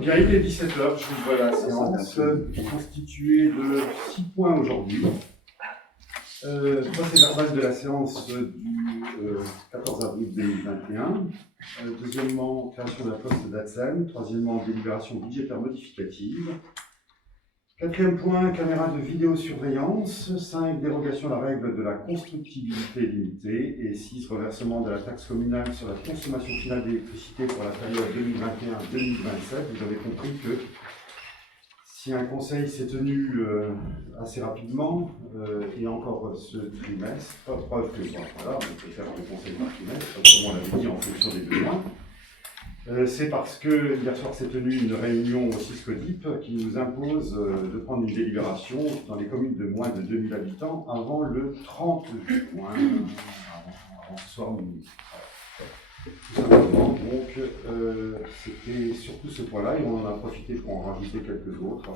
Bien, il est 17h, je vous vois la séance constituée de 6 points aujourd'hui. Procès verbal de la séance du 14 avril 2021. Deuxièmement, création d'un poste d'ATSEM. Troisièmement, délibération budgétaire modificative. Quatrième point, caméra de vidéosurveillance. 5, dérogation à la règle de la constructibilité limitée. Et 6, reversement de la taxe communale sur la consommation finale d'électricité pour la période 2021-2027. Vous avez compris que si un conseil s'est tenu assez rapidement, et encore ce trimestre, preuve que voilà, on peut faire le conseil par trimestre, comme on l'avait dit en fonction des besoins. C'est parce que hier soir s'est tenue une réunion au CISCODIP qui nous impose de prendre une délibération dans les communes de moins de 2000 habitants avant le 30 juin, avant ce soir minuit. Tout simplement, donc c'était surtout ce point-là et on en a profité pour en rajouter quelques autres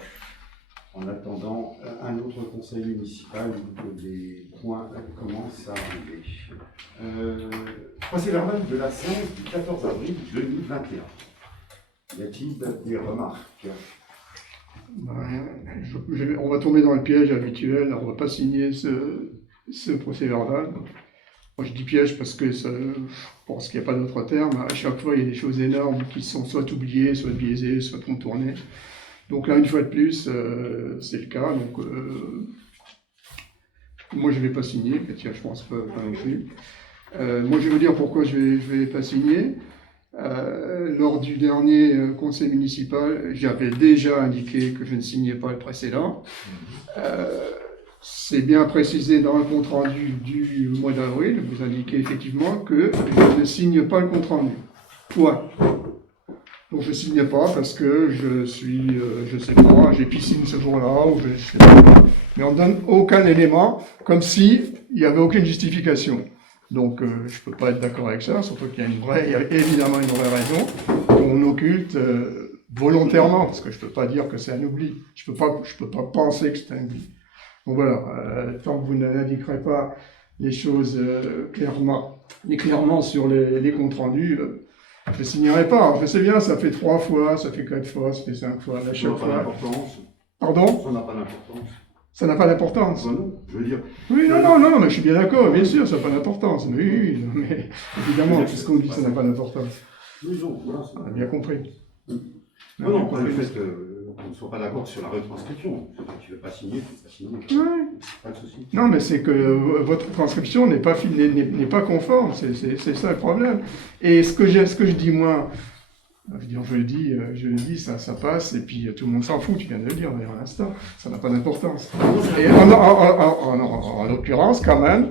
en attendant un autre conseil municipal où les points commencent à arriver. Procès verbal de la séance du 14 avril 2021. Y a-t-il des remarques? On va tomber dans le piège habituel, on ne va pas signer ce procès verbal. Moi je dis piège parce que je pense qu'il n'y a pas d'autre terme. À chaque fois, il y a des choses énormes qui sont soit oubliées, soit biaisées, soit contournées. Donc là, une fois de plus, c'est le cas. Donc, moi, je ne vais pas signer. Tiens, je pense pas non plus. Moi, je vais vous dire pourquoi je vais pas signer. Lors du dernier conseil municipal, j'avais déjà indiqué que je ne signais pas le précédent. C'est bien précisé dans le compte-rendu du mois d'avril. Vous indiquez effectivement que je ne signe pas le compte-rendu. Point. Donc je ne signe pas parce que je suis, je sais pas, j'ai piscine ce jour-là, ou je sais pas. Mais on ne donne aucun élément, comme si il n'y avait aucune justification. Donc je ne peux pas être d'accord avec ça, surtout qu'il y a évidemment une vraie raison qu'on occulte volontairement, parce que je ne peux pas dire que c'est un oubli. Je peux pas penser que c'est un oubli. Donc voilà, tant que vous n'indiquerez pas les choses clairement sur les comptes rendus, je ne signerai pas. Je sais bien, ça fait 3 fois, ça fait 4 fois, ça fait 5 fois, à chaque fois. Ça n'a pas d'importance. Pardon? Ça n'a pas d'importance. Ça n'a pas d'importance. Ben non, je veux dire. Oui, non, mais je suis bien d'accord, bien sûr, ça n'a pas d'importance. Oui, non, mais évidemment, tout ce qu'on dit, ça n'a pas d'importance. Oui, non, voilà. On a bien compris. Non, le fait qu'on ne soit pas d'accord sur la retranscription. Tu ne veux pas signer, tu ne veux pas signer. Ouais. Pas de souci. Non, mais c'est que votre transcription n'est pas conforme, c'est ça le problème. Et ce que je dis moi, je le dis, ça passe, et puis tout le monde s'en fout, tu viens de le dire d'ailleurs à l'instant, ça n'a pas d'importance. Et en l'occurrence, quand même,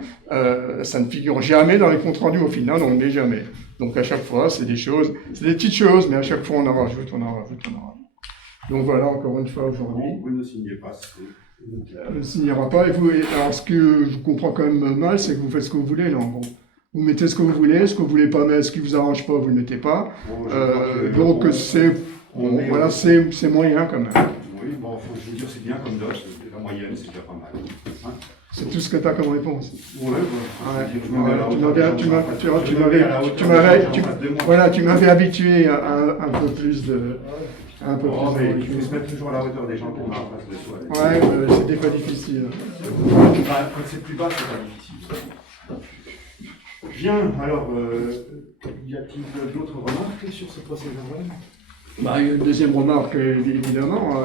ça ne figure jamais dans les comptes rendus au final, on ne le met jamais. Donc à chaque fois, c'est des petites choses, mais à chaque fois on en rajoute. Donc voilà, encore une fois aujourd'hui. Vous ne signez pas. On ne signera pas. Alors ce que je comprends quand même mal, c'est que vous faites ce que vous voulez là en gros. Vous mettez ce que vous voulez pas mettre, ce qui vous arrange pas, vous ne le mettez pas. Donc c'est moyen quand même. Oui, bon, je veux dire, c'est bien comme d'autres, la moyenne, c'est déjà pas mal. Hein? C'est tout ce que tu as comme réponse. Tu m'avais habitué à un peu plus de... mais il faut se mettre toujours à la hauteur des gens qu'on a en face de soi. Ouais, c'était pas difficile. Quand c'est plus bas, c'est pas difficile. Bien, alors, y a-t-il d'autres remarques sur ce procès verbal? Il y a une deuxième remarque, évidemment.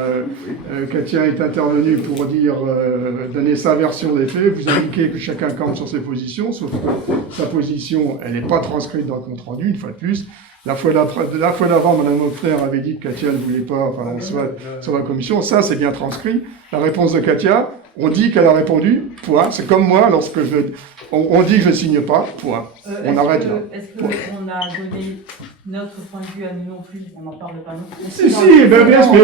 Katia est intervenue pour donner sa version des faits. Vous indiquez que chacun campe sur ses positions, sauf que sa position, elle n'est pas transcrite dans le compte-rendu, une fois de plus. La fois d'avant, Mme Auclair avait dit que Katia ne voulait pas, soit sur la commission. Ça, c'est bien transcrit. La réponse de Katia, on dit qu'elle a répondu, point. C'est comme moi, lorsque on dit que je ne signe pas, point. On arrête là. Est-ce qu'on a donné notre point de vue à nous non plus? On n'en parle pas non plus. Si, bien sûr.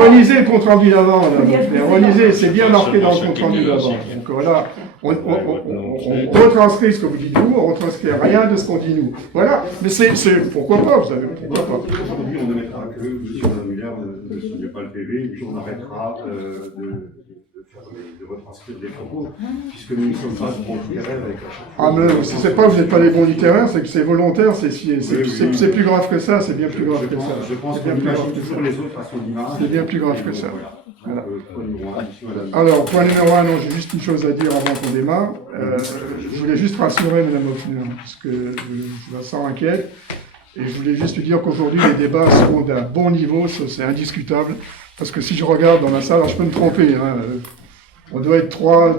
Relisez le compte rendu d'avant. Relisez, c'est bien marqué dans le compte rendu d'avant. Donc voilà, on retranscrit ce que vous dites vous, on retranscrit rien de ce qu'on dit nous. Voilà, mais c'est pourquoi pas, vous savez, pourquoi pas. Aujourd'hui, on ne mettra que M. Muller ne signe pas le PV, et puis on arrêtera de de retranscrire des propos, puisque nous ne sommes pas bons littéraires avec la chanson. Ah mais si c'est pas que vous n'êtes pas les bons littéraires, c'est que c'est volontaire, c'est plus grave que ça, c'est bien plus grave que ça. Je pense C'est qu'on bien plus imagine grave que toujours ça. les autres à son image. C'est bien plus grave que ça. Voilà. Point numéro un, monsieur, madame. Alors, point numéro 1, non, j'ai juste une chose à dire avant qu'on démarre. Je voulais juste rassurer Mme Hoffner, parce que je la sens inquiète. Et je voulais juste lui dire qu'aujourd'hui, les débats seront d'un bon niveau, ça c'est indiscutable. Parce que si je regarde dans la salle, alors je peux me tromper, hein, on doit être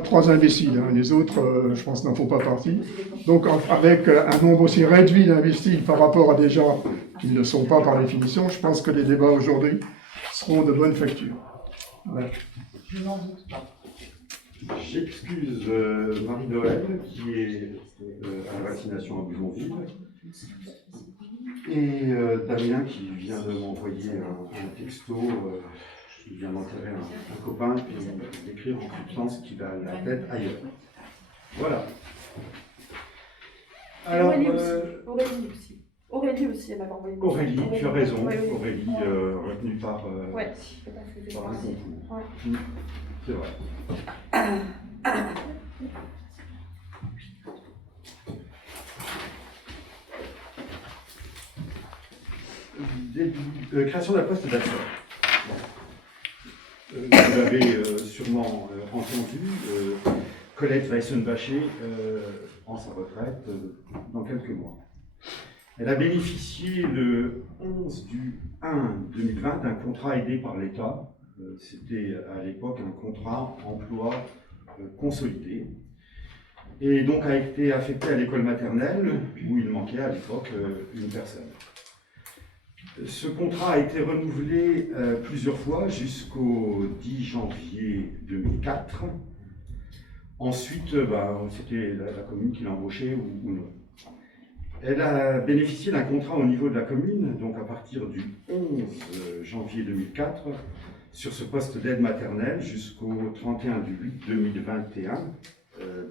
trois imbéciles. Hein, les autres, je pense, n'en font pas partie. Donc, avec un nombre aussi réduit d'imbéciles par rapport à des gens qui ne le sont pas par définition, je pense que les débats aujourd'hui seront de bonne facture. Voilà. Je n'en doute pas. J'excuse Marie-Noël qui est à la vaccination à Bouzonville et Damien qui vient de m'envoyer un texto, qui vient d'enterrer un copain et d'écrire en substance qu'il a la tête ailleurs. Voilà. Alors, Aurélie aussi, elle m'avait envoyé. Aurélie, tu as raison, Oui, oui. Aurélie, retenue par Ouais, je sais pas ce que c'est. par un concours. Ouais. C'est vrai. Création d'un poste d'acteur. Vous l'avez sûrement entendu, Colette Weissenbacher prend sa retraite dans quelques mois. Elle a bénéficié le 11 du 1 2020 d'un contrat aidé par l'État. C'était à l'époque un contrat emploi consolidé. Et donc a été affectée à l'école maternelle où il manquait à l'époque une personne. Ce contrat a été renouvelé plusieurs fois jusqu'au 10 janvier 2004. Ensuite, c'était la commune qui l'a embauchée ou non. Elle a bénéficié d'un contrat au niveau de la commune, donc à partir du 11 janvier 2004, sur ce poste d'aide maternelle jusqu'au 31 du 8 2021,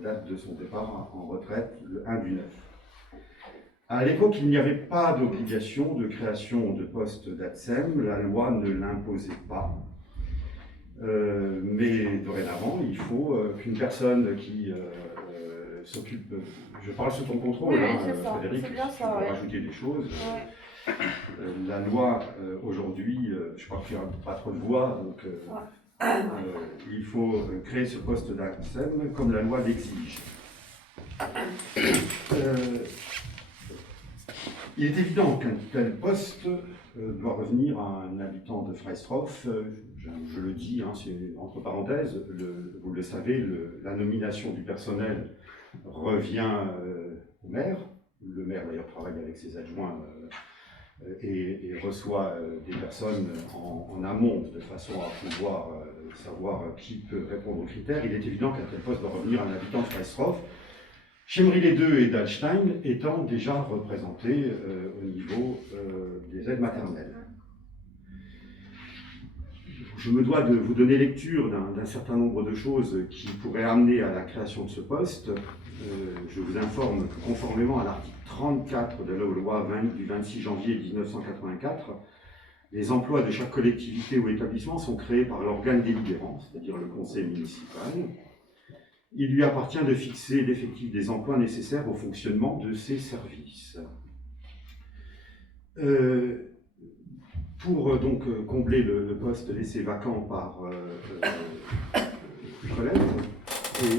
date de son départ en retraite, le 1 du 9. À l'époque, il n'y avait pas d'obligation de création de poste d'ATSEM, la loi ne l'imposait pas. Mais dorénavant, il faut qu'une personne qui s'occupe. Je parle sous ton contrôle, Oui, hein, c'est ça, Frédéric, c'est bien tu ça, peux ouais. rajouter des choses. Ouais. La loi, aujourd'hui, je crois qu'il n'y a pas trop de voix, donc il faut créer ce poste d'ATSEM comme la loi l'exige. Il est évident qu'un tel poste doit revenir à un habitant de Freistroff. Je le dis, hein, c'est entre parenthèses, vous le savez, la nomination du personnel revient au maire. Le maire d'ailleurs travaille avec ses adjoints et reçoit des personnes en amont de façon à pouvoir savoir qui peut répondre aux critères. Il est évident qu'un tel poste doit revenir à un habitant de Freistroff. Chemry-les-Deux et Dallstein étant déjà représentés au niveau des aides maternelles. Je me dois de vous donner lecture d'un certain nombre de choses qui pourraient amener à la création de ce poste. Je vous informe que conformément à l'article 34 de la loi du 26 janvier 1984, les emplois de chaque collectivité ou établissement sont créés par l'organe délibérant, c'est-à-dire le conseil municipal. Il lui appartient de fixer l'effectif des emplois nécessaires au fonctionnement de ses services. Pour donc combler le poste laissé vacant par Colette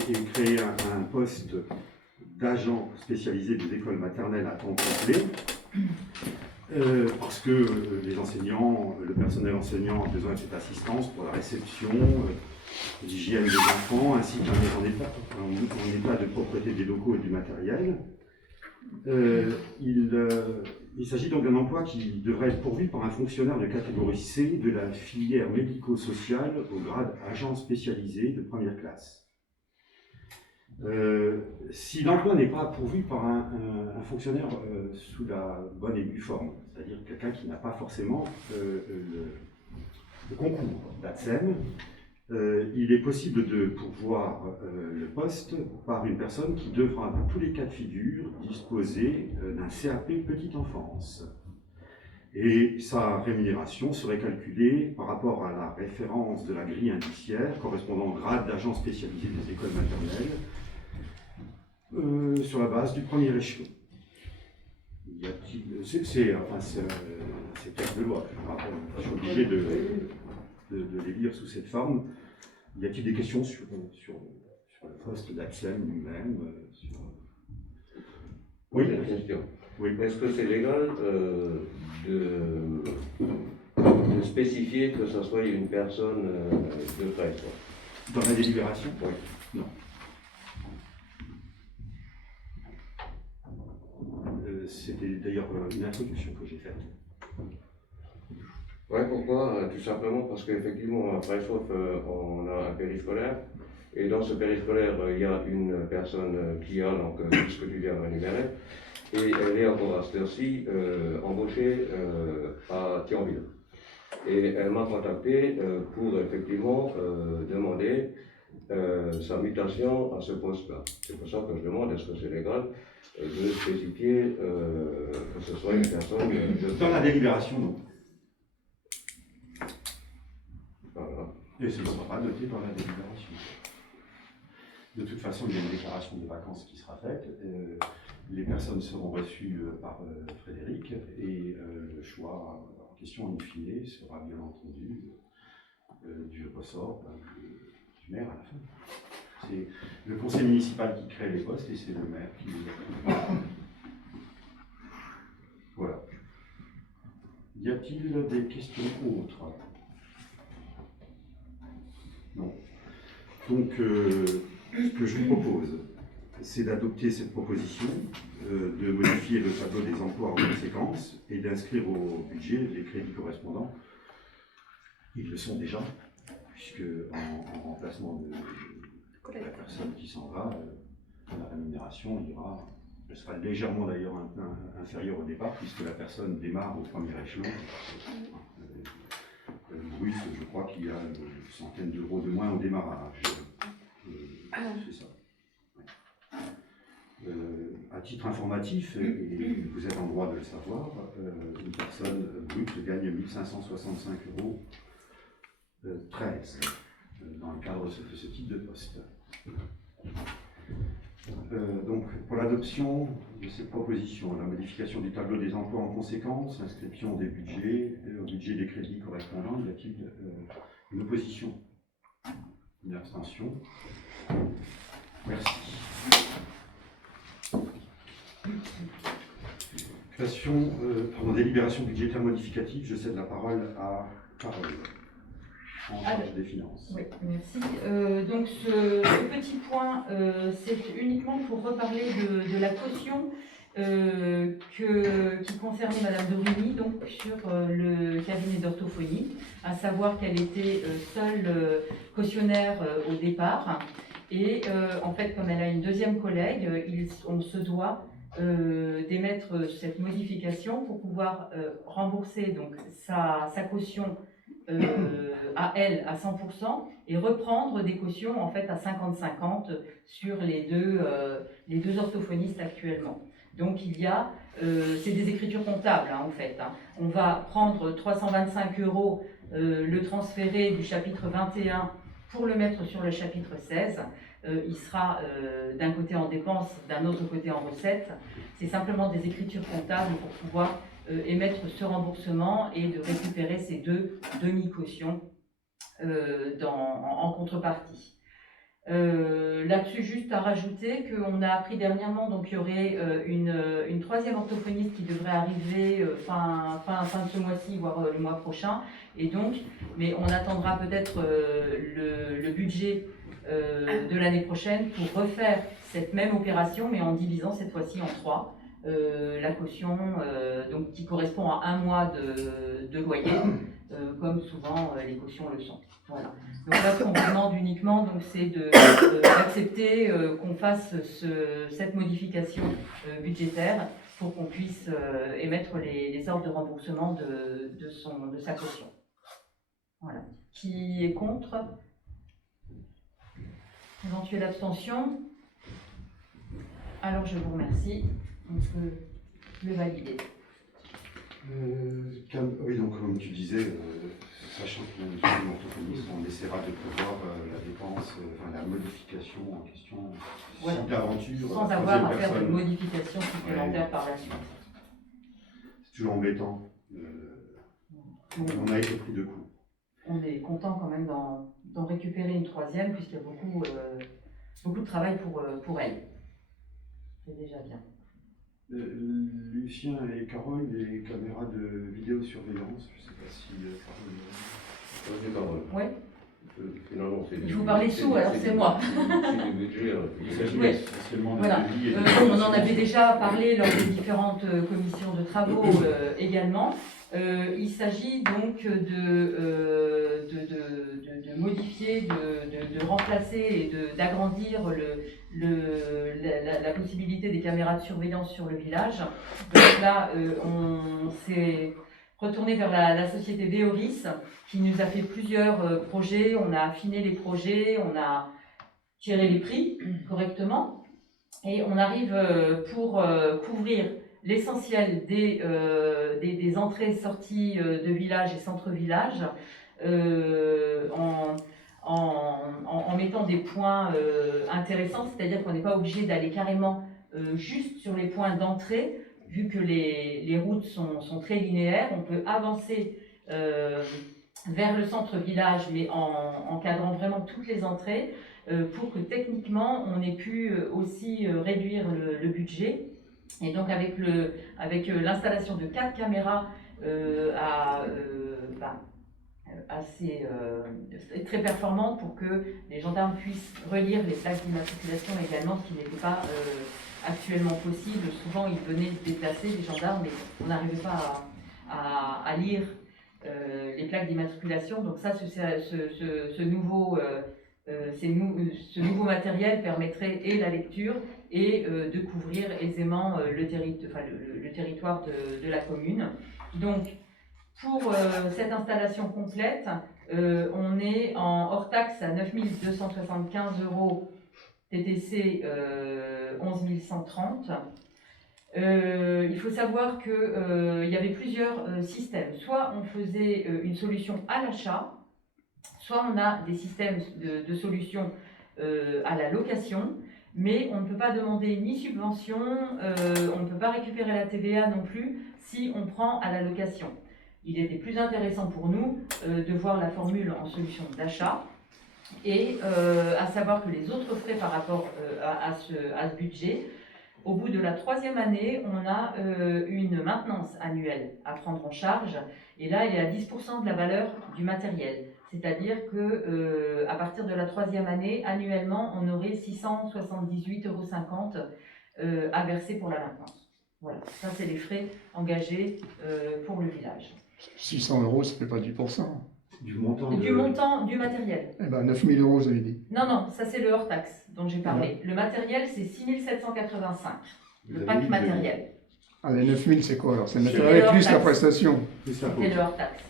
et créer un poste d'agent spécialisé des écoles maternelles à temps complet, parce que les enseignants, le personnel enseignant a besoin de cette assistance pour la réception, l'hygiène des enfants, ainsi qu'un mise en état de propreté des locaux et du matériel. Il s'agit donc d'un emploi qui devrait être pourvu par un fonctionnaire de catégorie C de la filière médico-sociale au grade agent spécialisé de première classe. Si l'emploi n'est pas pourvu par un fonctionnaire sous la bonne et due forme, c'est-à-dire quelqu'un qui n'a pas forcément le concours d'ATSEM, il est possible de pourvoir le poste par une personne qui devra, dans tous les cas de figure, disposer d'un CAP petite enfance. Et sa rémunération serait calculée par rapport à la référence de la grille indiciaire correspondant au grade d'agent spécialisé des écoles maternelles sur la base du premier échelon. Y a-t-il... C'est termes de loi, je me rappelle. Je suis obligé de les lire sous cette forme. Y a-t-il des questions sur le poste d'Axem lui-même Oui, j'ai une question. Oui. Est-ce que c'est légal de spécifier que ce soit une personne de presse, quoi? Dans la délibération? Oui. Non. C'était d'ailleurs une introduction que j'ai faite. Ouais, pourquoi? Tout simplement parce qu'effectivement, à Pressoff, on a un périscolaire. Et dans ce périscolaire, il y a une personne qui a donc tout ce que tu viens d'énumérer. Et elle est encore à cette heure-ci embauchée à Thionville. Et elle m'a contacté pour effectivement demander sa mutation à ce poste-là. C'est pour ça que je demande est-ce que c'est légal de spécifier que ce soit une personne de... Dans la délibération, non. Voilà. Et ce ne sera pas noté dans la délibération. De toute façon, il y a une déclaration de vacances qui sera faite. Les personnes seront reçues par Frédéric et le choix en question, in fine, sera bien entendu du ressort du maire à la fin. C'est le conseil municipal qui crée les postes et c'est le maire qui les approve. Voilà. Y a-t-il des questions autres? Non. Donc, ce que je vous propose, c'est d'adopter cette proposition, de modifier le tableau des emplois en conséquence et d'inscrire au budget les crédits correspondants. Ils le sont déjà, puisque en remplacement de la personne qui s'en va, la rémunération elle sera légèrement d'ailleurs inférieure au départ, puisque la personne démarre au premier échelon. Brut, je crois qu'il y a une centaine d'euros de moins au démarrage. C'est ça. À titre informatif, et vous êtes en droit de le savoir, une personne brute gagne 1565 euros 13 dans le cadre de ce type de poste. Donc, pour l'adoption de cette proposition, la modification du tableau des emplois en conséquence, l'inscription des budgets, au budget des crédits correspondants, y a-t-il une opposition? Une abstention? Merci. Délibération budgétaire modificative, je cède la parole à Carole, en charge des finances. Oui, merci. Donc ce petit point, c'est uniquement pour reparler de la caution qui concernait Madame Dorigny, donc sur le cabinet d'orthophonie, à savoir qu'elle était seule cautionnaire au départ. Et en fait, comme elle a une deuxième collègue, on se doit d'émettre cette modification pour pouvoir rembourser donc sa caution à elle à 100% et reprendre des cautions en fait à 50-50 sur les deux orthophonistes actuellement. Donc il y a, c'est des écritures comptables en fait. On va prendre 325 €, le transférer du chapitre 21 pour le mettre sur le chapitre 16. Il sera d'un côté en dépenses, d'un autre côté en recettes. C'est simplement des écritures comptables pour pouvoir émettre ce remboursement et de récupérer ces deux demi-cautions en contrepartie. Là-dessus, juste à rajouter qu'on a appris dernièrement donc il y aurait une troisième orthophoniste qui devrait arriver fin de ce mois-ci, voire le mois prochain. Et donc, mais on attendra peut-être le budget de l'année prochaine pour refaire cette même opération, mais en divisant cette fois-ci en 3. La caution donc, qui correspond à 1 mois de loyer, comme souvent les cautions le sont. Voilà. Donc là, ce qu'on demande uniquement, c'est d'accepter qu'on fasse cette modification budgétaire pour qu'on puisse émettre les ordres de remboursement de sa caution. Voilà. Qui est contre? Éventuelle abstention? Alors je vous remercie. On peut le valider. Oui, donc comme tu disais, sachant qu'il y a une deuxième orthophoniste, on essaiera de prévoir la dépense, la modification en question, Voilà. si d'aventure. Sans la avoir à troisième faire de personne. modifications supplémentaires par la suite. C'est toujours embêtant. Donc, On a été pris de coup. on est content quand même d'en récupérer une troisième, puisqu'il y a beaucoup de travail pour elle. C'est déjà bien. Lucien et Carole, les caméras de vidéosurveillance, je ne sais pas si Carole. Vas-y, Carole. Ouais. Finalement, c'est Il faut parler sous, alors c'est moi. C'est du budget. Il s'agit Ouais. essentiellement de Voilà. devis et de On en avait déjà parlé lors des différentes commissions de travaux également. Il s'agit donc de modifier, de remplacer et d'agrandir la possibilité des caméras de surveillance sur le village. Donc là, on s'est retourné vers la société Veoris qui nous a fait plusieurs projets. On a affiné les projets, on a tiré les prix correctement et on arrive pour couvrir l'essentiel des entrées et sorties de village et centre-village en mettant des points intéressants, c'est-à-dire qu'on n'est pas obligé d'aller carrément juste sur les points d'entrée, vu que les routes sont très linéaires. On peut avancer vers le centre-village, mais en encadrant vraiment toutes les entrées, pour que techniquement on ait pu aussi réduire le budget. Et donc avec l'installation de 4 caméras assez très performantes pour que les gendarmes puissent relire les plaques d'immatriculation également, ce qui n'était pas actuellement possible. Souvent ils venaient se déplacer, les gendarmes, mais on n'arrivait pas à lire les plaques d'immatriculation. Donc ça, ce nouveau matériel permettrait et la lecture et de couvrir aisément le territoire de la commune. Donc, pour cette installation complète, on est en hors taxe à 9 275 €, TTC 11 130. Il faut savoir qu'il y avait plusieurs systèmes. Soit on faisait une solution à l'achat, soit on a des systèmes de solutions à la location, mais on ne peut pas demander ni subvention, on ne peut pas récupérer la TVA non plus si on prend à la location. Il était plus intéressant pour nous de voir la formule en solution d'achat et à savoir que les autres frais par rapport à ce budget, au bout de la 3e année, on a une maintenance annuelle à prendre en charge et là, elle est à 10% de la valeur du matériel. C'est-à-dire qu'à partir de la 3e année, annuellement, on aurait 678,50 € à verser pour la maintenance. Voilà, ça c'est les frais engagés pour le village. 600 €, ça ne fait pas 10%. Du montant Du matériel. Eh ben 9 000 €, vous avez dit. Non, ça c'est le hors-taxe dont j'ai parlé. Le matériel, c'est 6 785, le pack matériel. Ah, les 9 000, c'est quoi alors? C'est le C'est matériel le plus la hors-taxe. prestation. C'était le hors-taxe.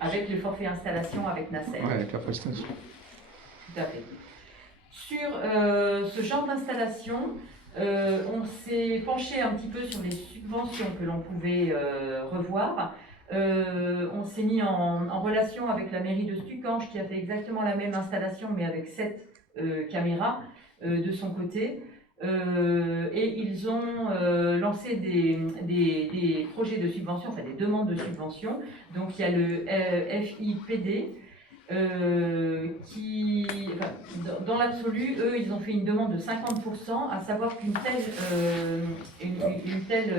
Avec le forfait installation avec Nasser. Ouais, avec la prestation. Tout à fait. Sur ce genre d'installation, on s'est penché un petit peu sur les subventions que l'on pouvait revoir. On s'est mis en relation avec la mairie de Stucange qui a fait exactement la même installation mais avec 7 caméras de son côté. Et ils ont lancé des projets de subvention, enfin des demandes de subvention. Donc il y a le FIPD qui, dans l'absolu, eux, ils ont fait une demande de 50%, à savoir qu'une telle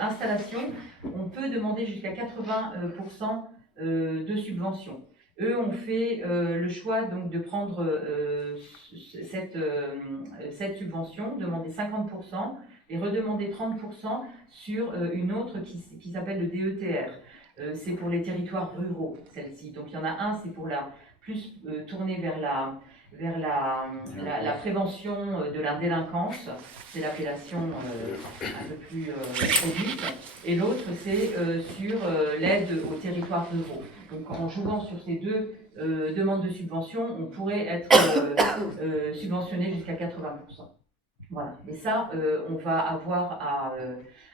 installation, on peut demander jusqu'à 80% de subvention. Eux ont fait le choix donc de prendre cette subvention, demander 50% et redemander 30% sur une autre qui s'appelle le DETR. C'est pour les territoires ruraux, celle-ci. Donc il y en a un, c'est pour plus tourner vers la prévention de la délinquance, c'est l'appellation un peu plus produite, et l'autre c'est sur l'aide aux territoires ruraux. Donc en jouant sur ces deux demandes de subvention, on pourrait être subventionné jusqu'à 80%. Voilà. Mais ça, on va avoir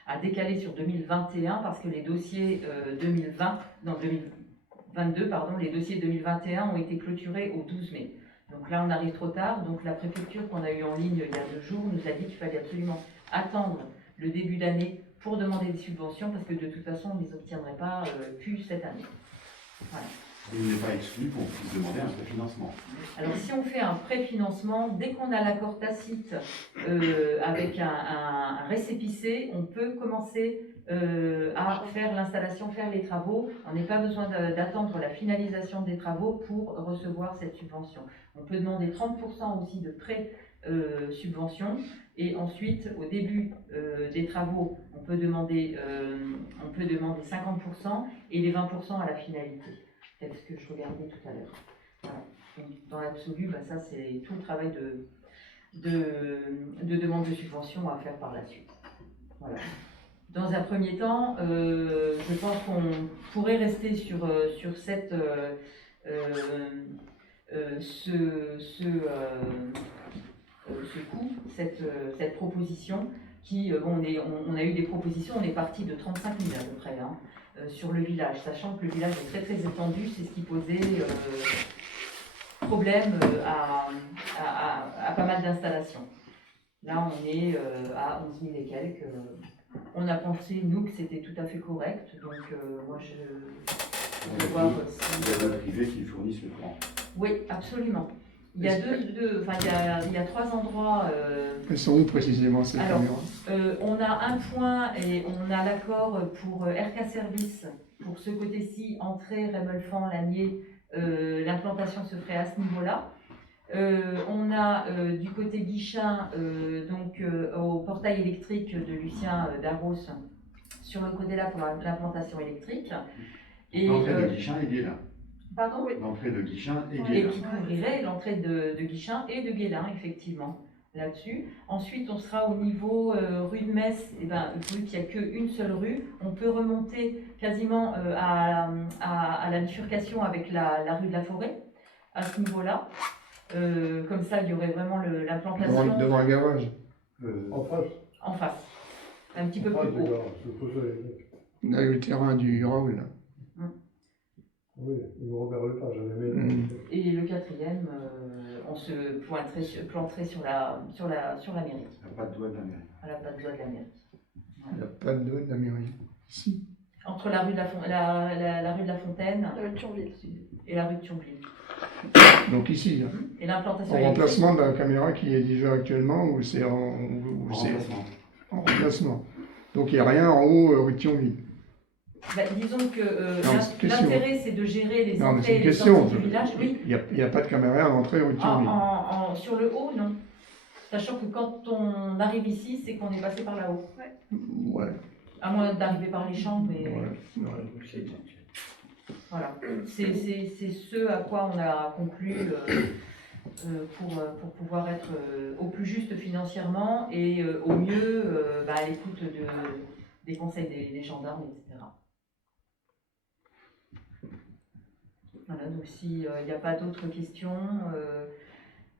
à décaler sur 2021 parce que les dossiers 2022, pardon, les dossiers 2021 ont été clôturés au 12 mai. Donc là, on arrive trop tard. Donc la préfecture qu'on a eue en ligne il y a 2 jours nous a dit qu'il fallait absolument attendre le début d'année pour demander des subventions parce que de toute façon, on ne les obtiendrait pas plus cette année. Voilà. Il n'est pas exclu qu'on puisse demander un préfinancement. Alors si on fait un préfinancement, dès qu'on a l'accord tacite avec un récépissé, on peut commencer à faire l'installation, faire les travaux. On n'a pas besoin d'attendre la finalisation des travaux pour recevoir cette subvention. On peut demander 30% aussi de pré-subvention et ensuite au début des travaux, on peut demander 50% et les 20% à la finalité. C'est ce que je regardais tout à l'heure. Voilà. Donc, dans l'absolu, ça c'est tout le travail de demande de subvention à faire par la suite. Voilà. Dans un premier temps, je pense qu'on pourrait rester sur cette, ce coût, cette proposition qui, on a eu des propositions, on est parti de 35 000 à peu près. Hein. Sur le village, sachant que le village est très très étendu, c'est ce qui posait problème à pas mal d'installations. Là, on est à 11 000 et quelques. On a pensé, nous, que c'était tout à fait correct, donc moi je vais voir si... Il y a d'autres privés qui fournissent le courant. Oui, absolument. Il y a il y a 3 endroits. Elles sont où précisément ces Alors, caméras? on a un point et on a l'accord pour RK Service. Pour ce côté-ci, entrée, Rémelfand, Lagnier, l'implantation se ferait à ce niveau-là. On a du côté Guichin, au portail électrique de Lucien Darros, sur le côté là pour l'implantation électrique. L'entrée de Guichin est Guélin. Pardon, oui. L'entrée de Guichin et Et Guélin. qui couvrirait l'entrée de Guichin et de Guélin, effectivement, là-dessus. Ensuite, on sera au niveau rue de Metz, vu qu'il n'y a qu'une seule rue, on peut remonter quasiment à la bifurcation avec la rue de la Forêt, à ce niveau-là. Comme ça, il y aurait vraiment l'implantation Devant un garage. En face. en face, un petit peu En plus face du haut. garage, c'est pour ça. On a eu le terrain du Raoul. Là. Oui, il Robert Lepage, j'avais Mm. mis. Et le quatrième, on se planterait sur la mairie, Il n'y a pas de doigt de la mairie. à la patte doigt de la mairie. Il n'y a pas de doigt de la mairie. Si. Entre la rue de la rue de la Fontaine La rue de Thionville. et la rue de Thionville. Donc ici, là. Et l'implantation En électrique. remplacement de la caméra qui est déjà actuellement ou c'est en Remplacement. en remplacement. Donc il n'y a rien en haut rue de Thionville. Disons que Non, c'est une question. l'intérêt c'est de gérer les Non, mais c'est entrées et une les question. sorties du village. Oui, Il n'y a pas de caméra à l'entrée rue de Thionville. sur le haut, non. Sachant que quand on arrive ici, c'est qu'on est passé par là-haut. Ouais. À moins d'arriver par les champs, mais Ouais. voilà. C'est ce à quoi on a conclu pour pouvoir être au plus juste financièrement et au mieux à l'écoute des conseils des gendarmes, etc. Voilà, donc s'il n'y a pas d'autres questions,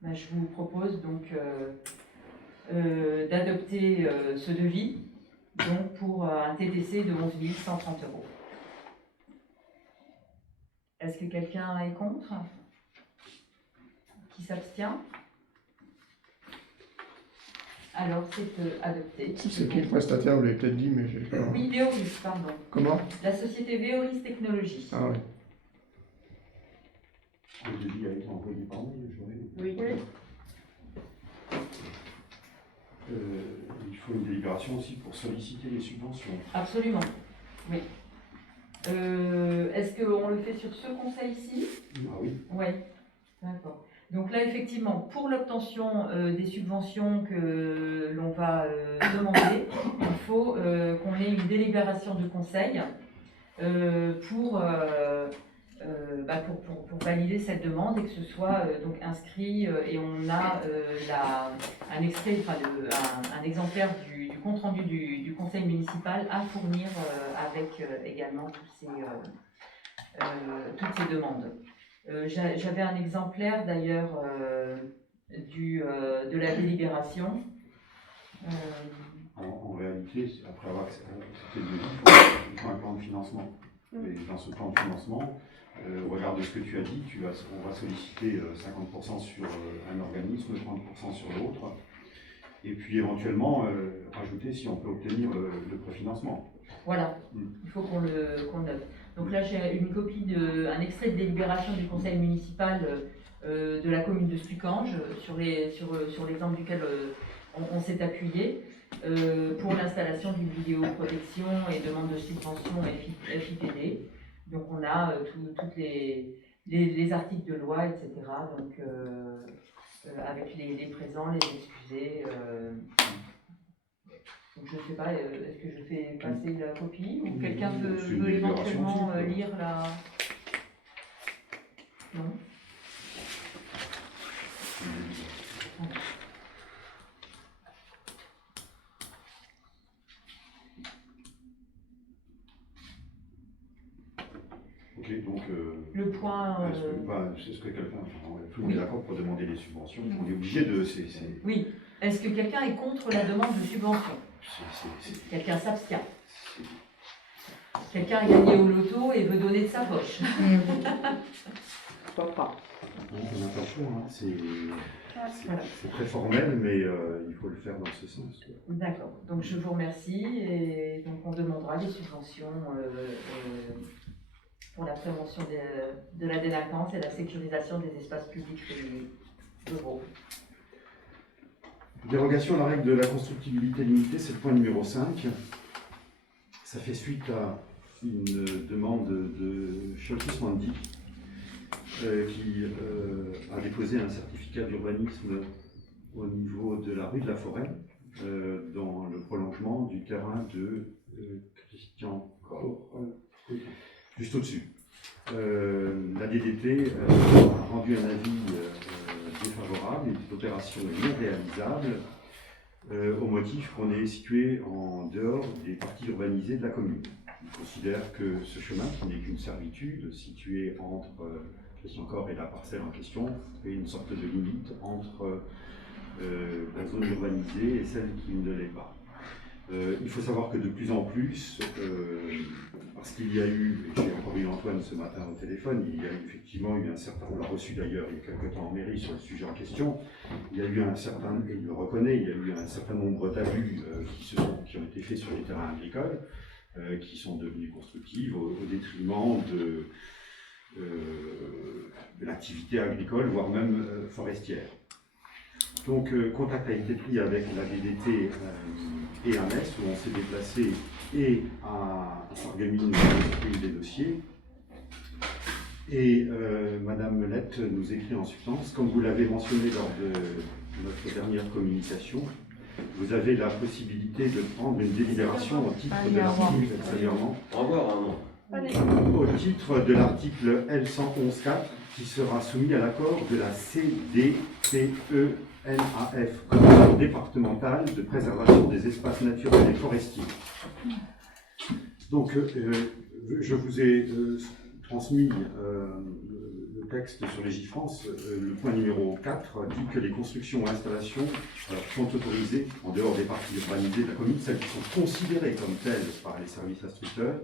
je vous propose donc d'adopter ce devis donc pour un TTC de 11 130 €. Est-ce que quelqu'un est contre? Qui s'abstient? Alors c'est adopté. C'est qui le prestataire? Vous l'avez peut-être dit, mais j'ai pas. Oui, Veoris, pardon. Comment? La société Veoris Technologies. Ah ouais. Le devis a été envoyé par mail, je Oui. Il faut une délibération aussi pour solliciter les subventions. Absolument. Oui. Est-ce qu'on le fait sur ce conseil-ci? Ah oui. Oui. D'accord. Donc là, effectivement, pour l'obtention des subventions que l'on va demander, il faut qu'on ait une délibération de conseil pour valider cette demande et que ce soit donc inscrit et on a un extrait, un exemplaire du compte rendu du conseil municipal à fournir avec également toutes ces demandes. J'avais un exemplaire d'ailleurs de la délibération En réalité, après avoir accepté le devis, il faut un plan de financement. Et dans ce plan de financement, au regard de ce que tu as dit, on va solliciter 50% sur un organisme, 30% sur l'autre, et puis éventuellement rajouter si on peut obtenir le préfinancement. Voilà, il faut qu'on le note. Donc là, j'ai une copie un extrait de délibération du conseil municipal de la commune de Stucange, sur l'exemple duquel on s'est appuyé, pour l'installation d'une vidéoprotection et demande de subvention FIPD. Donc on a tous les articles de loi, etc. Donc avec les présents, les excusés. Donc je ne sais pas, est-ce que je fais passer la copie ou quelqu'un veut éventuellement lire la... Non. Ok, donc le point. C'est ce que quelqu'un. Tout le monde est d'accord pour demander des subventions. On est obligé de. Oui. Est-ce que quelqu'un est contre la demande de subvention? Quelqu'un s'abstient. Quelqu'un a gagné au loto et veut donner de sa poche. Pourquoi pas? On n'a pas le choix, hein. Voilà. C'est très formel, mais il faut le faire dans ce sens. D'accord. Donc je vous remercie et donc on demandera des subventions pour la prévention de la délinquance et la sécurisation des espaces publics ruraux. Dérogation à la règle de la constructibilité limitée, c'est le point numéro 5. Ça fait suite à une demande de Scholtis Mandi qui a déposé un certificat d'urbanisme au niveau de la rue de la Forêt, dans le prolongement du terrain de Christian Corps, juste au-dessus. La DDT a rendu un avis défavorable et cette opération est non réalisable au motif qu'on est situé en dehors des parties urbanisées de la commune. Il considère que ce chemin, qui n'est qu'une servitude située entre Christian-Corps et la parcelle en question, fait une sorte de limite entre la zone urbanisée et celle qui ne l'est pas. Il faut savoir que de plus en plus, parce qu'il y a eu, et j'ai encore eu Antoine ce matin au téléphone, il y a effectivement eu un certain, on l'a reçu d'ailleurs il y a quelque temps en mairie sur le sujet en question, il y a eu un certain, et il le reconnaît, il y a eu un certain nombre d'abus qui ont été faits sur les terrains agricoles, qui sont devenus constructives au détriment de l'activité agricole, voire même forestière. Donc, contact a été pris avec la DDT et à Metz, où on s'est déplacé, et à Sarreguemines, où on a des dossiers. Et Madame Melette nous écrit en substance, comme vous l'avez mentionné lors de notre dernière communication, vous avez la possibilité de prendre une délibération au titre de l'article, Au revoir, au titre de l'article L111.4, qui sera soumis à l'accord de la CDPE. NAF, Commission départementale de préservation des espaces naturels et forestiers. Donc, je vous ai transmis le texte sur Légifrance. Le point numéro 4 dit que les constructions ou installations sont autorisées en dehors des parties urbanisées de la commune, celles qui sont considérées comme telles par les services instructeurs,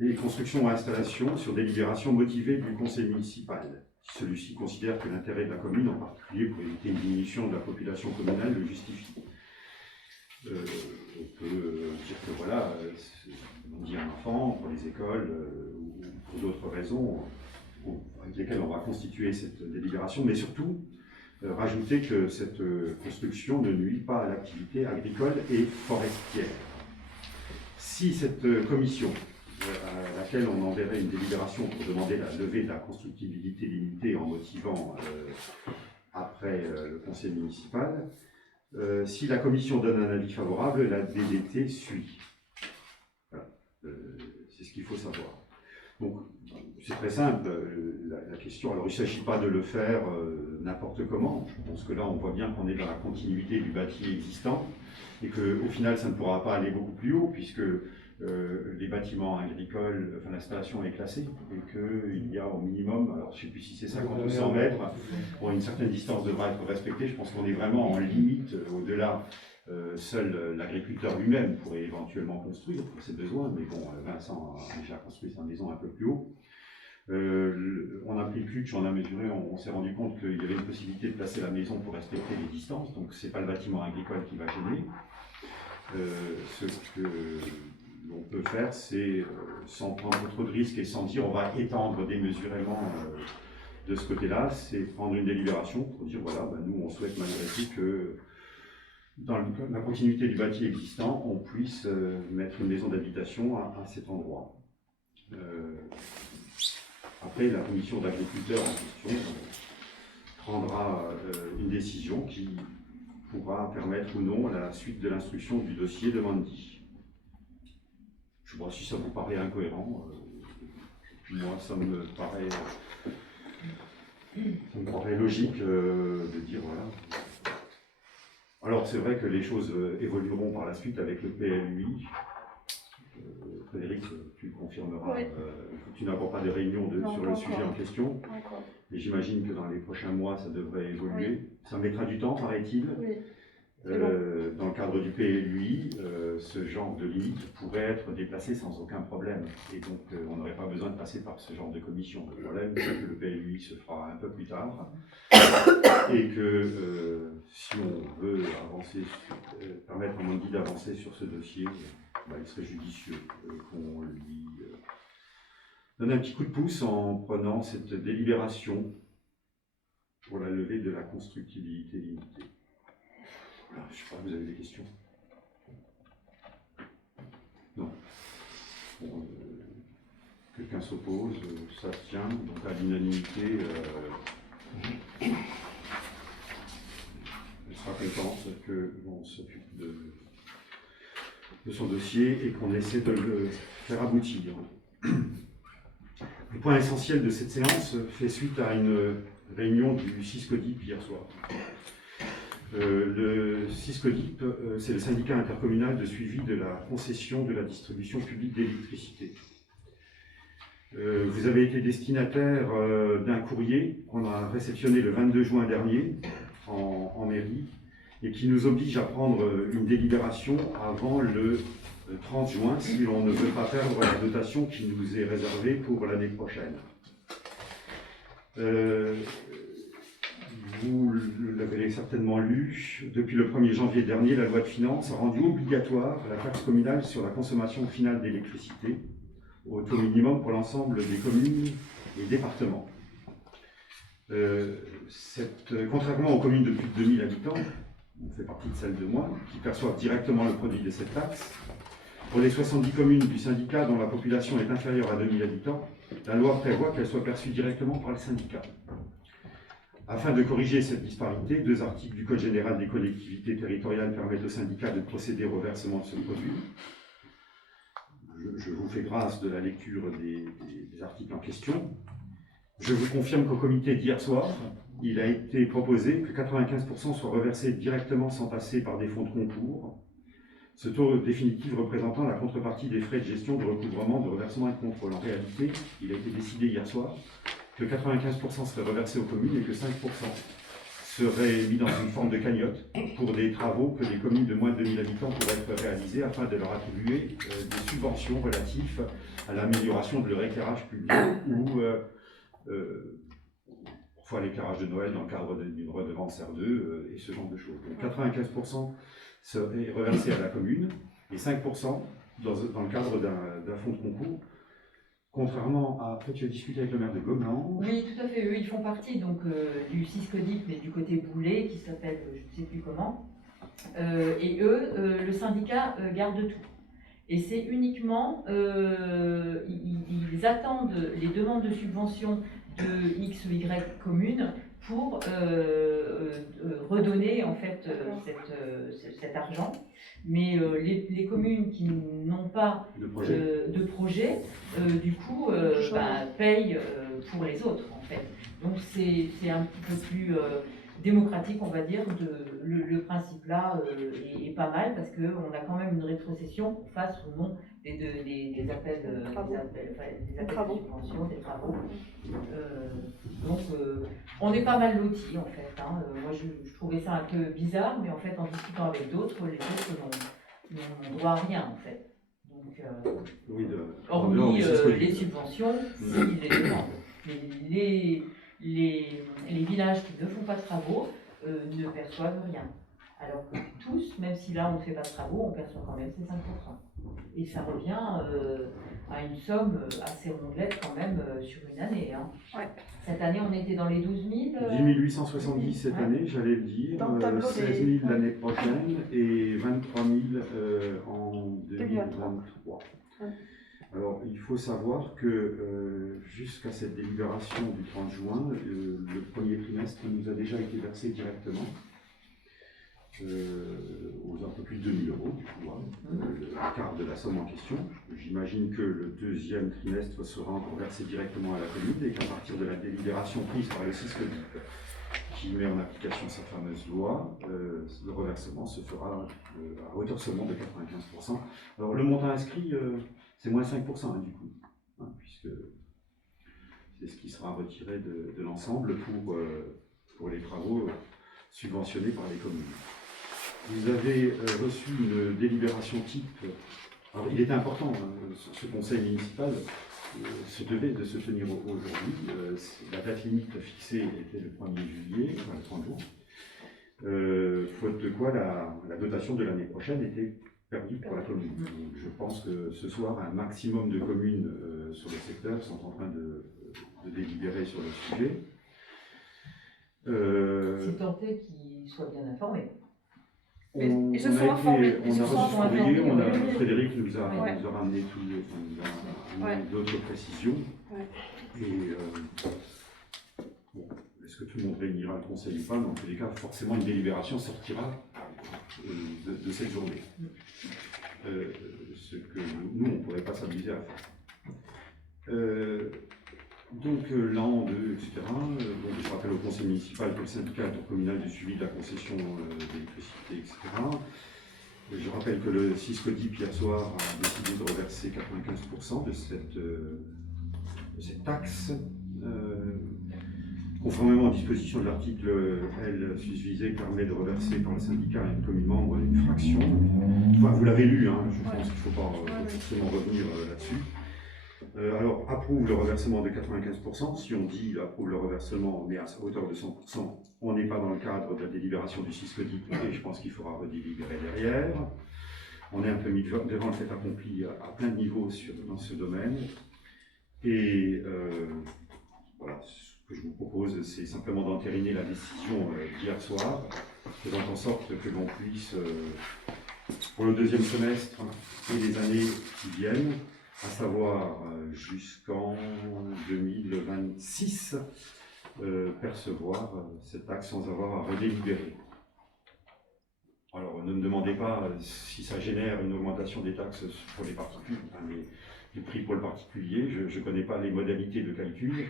les constructions ou installations sur délibération motivée du conseil municipal. Celui-ci considère que l'intérêt de la commune, en particulier pour éviter une diminution de la population communale, le justifie. On peut dire que voilà, on dit un enfant pour les écoles ou pour d'autres raisons avec lesquelles on va constituer cette délibération, mais surtout rajouter que cette construction ne nuit pas à l'activité agricole et forestière. Si cette commission à laquelle on enverrait une délibération pour demander la levée de la constructibilité limitée en motivant après le conseil municipal. Si la commission donne un avis favorable, la DDT suit. Voilà. C'est ce qu'il faut savoir. Donc, c'est très simple, la question. Alors, il ne s'agit pas de le faire n'importe comment. Je pense que là, on voit bien qu'on est dans la continuité du bâti existant et qu'au final, ça ne pourra pas aller beaucoup plus haut puisque les bâtiments agricoles, enfin l'installation est classée et qu'il y a au minimum, alors je ne sais plus si c'est 50 ou 100 mètres, bon, une certaine distance devra être respectée. Je pense qu'on est vraiment en limite au-delà Seul l'agriculteur lui-même pourrait éventuellement construire pour ses besoins, mais bon, Vincent a déjà construit sa maison un peu plus haut. On a pris le clutch, on a mesuré, on s'est rendu compte qu'il y avait une possibilité de placer la maison pour respecter les distances, donc c'est pas le bâtiment agricole qui va gêner. Ce que l'on peut faire, c'est, sans prendre trop de risques et sans dire on va étendre démesurément de ce côté-là, c'est prendre une délibération pour dire voilà, ben nous on souhaite malgré tout que dans la continuité du bâti existant, on puisse mettre une maison d'habitation à cet endroit. Après, la commission d'agriculteurs en question prendra une décision qui pourra permettre ou non la suite de l'instruction du dossier de Mandy. Je vois si ça vous paraît incohérent. Moi, ça me paraît logique de dire voilà. Alors, c'est vrai que les choses évolueront par la suite avec le PLUI. Frédéric, tu le confirmeras. Oui. Tu n'avoir pas de réunion Non, sur pas le sujet encore. en question. Encore. Et j'imagine que dans les prochains mois, ça devrait évoluer. Ça mettra du temps, paraît-il. Oui. Dans le cadre du PLUI, ce genre de limite pourrait être déplacé sans aucun problème. Et donc, on n'aurait pas besoin de passer par ce genre de commission. Le problème, c'est que le PLUI se fera un peu plus tard. Et que si on veut avancer, permettre à Mandy d'avancer sur ce dossier, il serait judicieux qu'on lui donne un petit coup de pouce en prenant cette délibération pour la levée de la constructibilité limitée. Alors, je ne sais pas, vous avez des questions? Non. Bon, quelqu'un s'oppose, ça se tient, donc à l'unanimité, elle sera contente qu'on s'occupe de son dossier et qu'on essaie de le faire aboutir. Le point essentiel de cette séance fait suite à une réunion du CISCODIP hier soir. Le CISCODIP, c'est le syndicat intercommunal de suivi de la concession de la distribution publique d'électricité. Vous avez été destinataire d'un courrier qu'on a réceptionné le 22 juin dernier en mairie et qui nous oblige à prendre une délibération avant le 30 juin si l'on ne veut pas perdre la dotation qui nous est réservée pour l'année prochaine. Vous l'avez certainement lu, depuis le 1er janvier dernier, la loi de finances a rendu obligatoire la taxe communale sur la consommation finale d'électricité au taux minimum pour l'ensemble des communes et départements. Contrairement aux communes de plus de 2000 habitants, on fait partie de celles de moins, qui perçoivent directement le produit de cette taxe, pour les 70 communes du syndicat dont la population est inférieure à 2000 habitants, la loi prévoit qu'elle soit perçue directement par le syndicat. Afin de corriger cette disparité, 2 articles du Code général des collectivités territoriales permettent au syndicat de procéder au reversement de ce produit. Je vous fais grâce de la lecture des articles en question. Je vous confirme qu'au comité d'hier soir, il a été proposé que 95% soient reversés directement sans passer par des fonds de concours. Ce taux définitif représentant la contrepartie des frais de gestion, de recouvrement, de reversement et de contrôle. En réalité, il a été décidé hier soir que 95% seraient reversés aux communes et que 5% seraient mis dans une forme de cagnotte pour des travaux que les communes de moins de 2000 habitants pourraient être réalisés afin de leur attribuer des subventions relatives à l'amélioration de leur éclairage public ou parfois l'éclairage de Noël dans le cadre d'une redevance R2 et ce genre de choses. Donc 95% seraient reversés à la commune et 5% dans le cadre d'un fonds de concours. Contrairement à, en fait, tu as discuté avec le maire de Gomelange. Oui, tout à fait. Eux, ils font partie donc, du CISCODIP, mais du côté Boulet, qui s'appelle je ne sais plus comment. Et eux, le syndicat garde tout. Et c'est uniquement, ils attendent les demandes de subvention de X ou Y communes pour redonner en fait cet argent. Mais les communes qui n'ont pas de projet, du coup, payent pour les autres en fait. Donc c'est un petit peu plus démocratique, on va dire. Le principe là est pas mal parce qu'on a quand même une rétrocession face ou non des appels de subvention, des travaux. Donc on est pas mal lotis en fait. Hein. Moi, je trouvais ça un peu bizarre, mais en fait, en discutant avec d'autres, les autres n'ont droit à rien en fait. Donc, Oui, hormis de les subventions, s'ils les demandent. Mais les villages qui ne font pas de travaux ne perçoivent rien. Alors que tous, même si là on ne fait pas de travaux, on perçoit quand même ces 5%. Et ça revient à une somme assez rondelette quand même sur une année. Hein. Ouais. Cette année, on était dans les 12 000. 10 870 cette Ouais. année, j'allais le dire, Dans le tableau 16 des- 000 l'année prochaine et 23 000 en 2023. Ouais. Alors, il faut savoir que jusqu'à cette délibération du 30 juin, le premier trimestre nous a déjà été versé directement aux un peu plus de 2 000 euros, du coup, hein, le quart de la somme en question. J'imagine que le deuxième trimestre sera encore versé directement à la commune et qu'à partir de la délibération prise par le CISCODIP qui met en application sa fameuse loi, le reversement se fera à hauteur seulement de 95%. Alors le montant inscrit, c'est moins 5% hein, du coup, hein, puisque c'est ce qui sera retiré de l'ensemble pour les travaux subventionnés par les communes. Vous avez reçu une délibération type. Alors, il était important, hein, ce conseil municipal se devait de se tenir aujourd'hui. La date limite fixée était le 1er juillet, enfin le 30 juin. Faute de quoi la dotation de l'année prochaine était perdue pour la commune. Donc, je pense que ce soir, un maximum de communes sur le secteur sont en train de délibérer sur le sujet. C'est tenté qu'ils soient bien informés. Ils se sont informés. On a reçu ce courrier, informés. Frédéric nous a Ouais. ramené nous a amené d'autres précisions. Ouais. Et bon, est-ce que tout le monde réunira le conseil ou pas? Dans tous les cas, forcément, une délibération sortira de cette journée. Ce que nous, on ne pourrait pas s'amuser à faire. Donc l'an 2, etc. Donc, je rappelle au conseil municipal que le syndicat intercommunal de suivi de la concession d'électricité, etc. Je rappelle que le CISCODIP hier soir a décidé de reverser 95% de cette taxe. Conformément aux dispositions de l'article L susvisé, permet de reverser par le syndicat à une commune membre une fraction. Enfin, vous l'avez lu, hein, je pense qu'il ne faut pas forcément revenir là-dessus. Alors, approuve le reversement de 95%. Si on dit approuve le reversement, mais à hauteur de 100%, on n'est pas dans le cadre de la délibération du CISCODIP et je pense qu'il faudra redélibérer derrière. On est un peu mis devant le fait accompli à plein de niveaux dans ce domaine. Et voilà, ce que je vous propose, c'est simplement d'entériner la décision d'hier soir, faisant en sorte que l'on puisse, pour le deuxième semestre et les années qui viennent, à savoir jusqu'en 2026, percevoir cette taxe sans avoir à redélibérer. Alors ne me demandez pas si ça génère une augmentation des taxes pour les particuliers, du prix pour le particulier, je ne connais pas les modalités de calcul,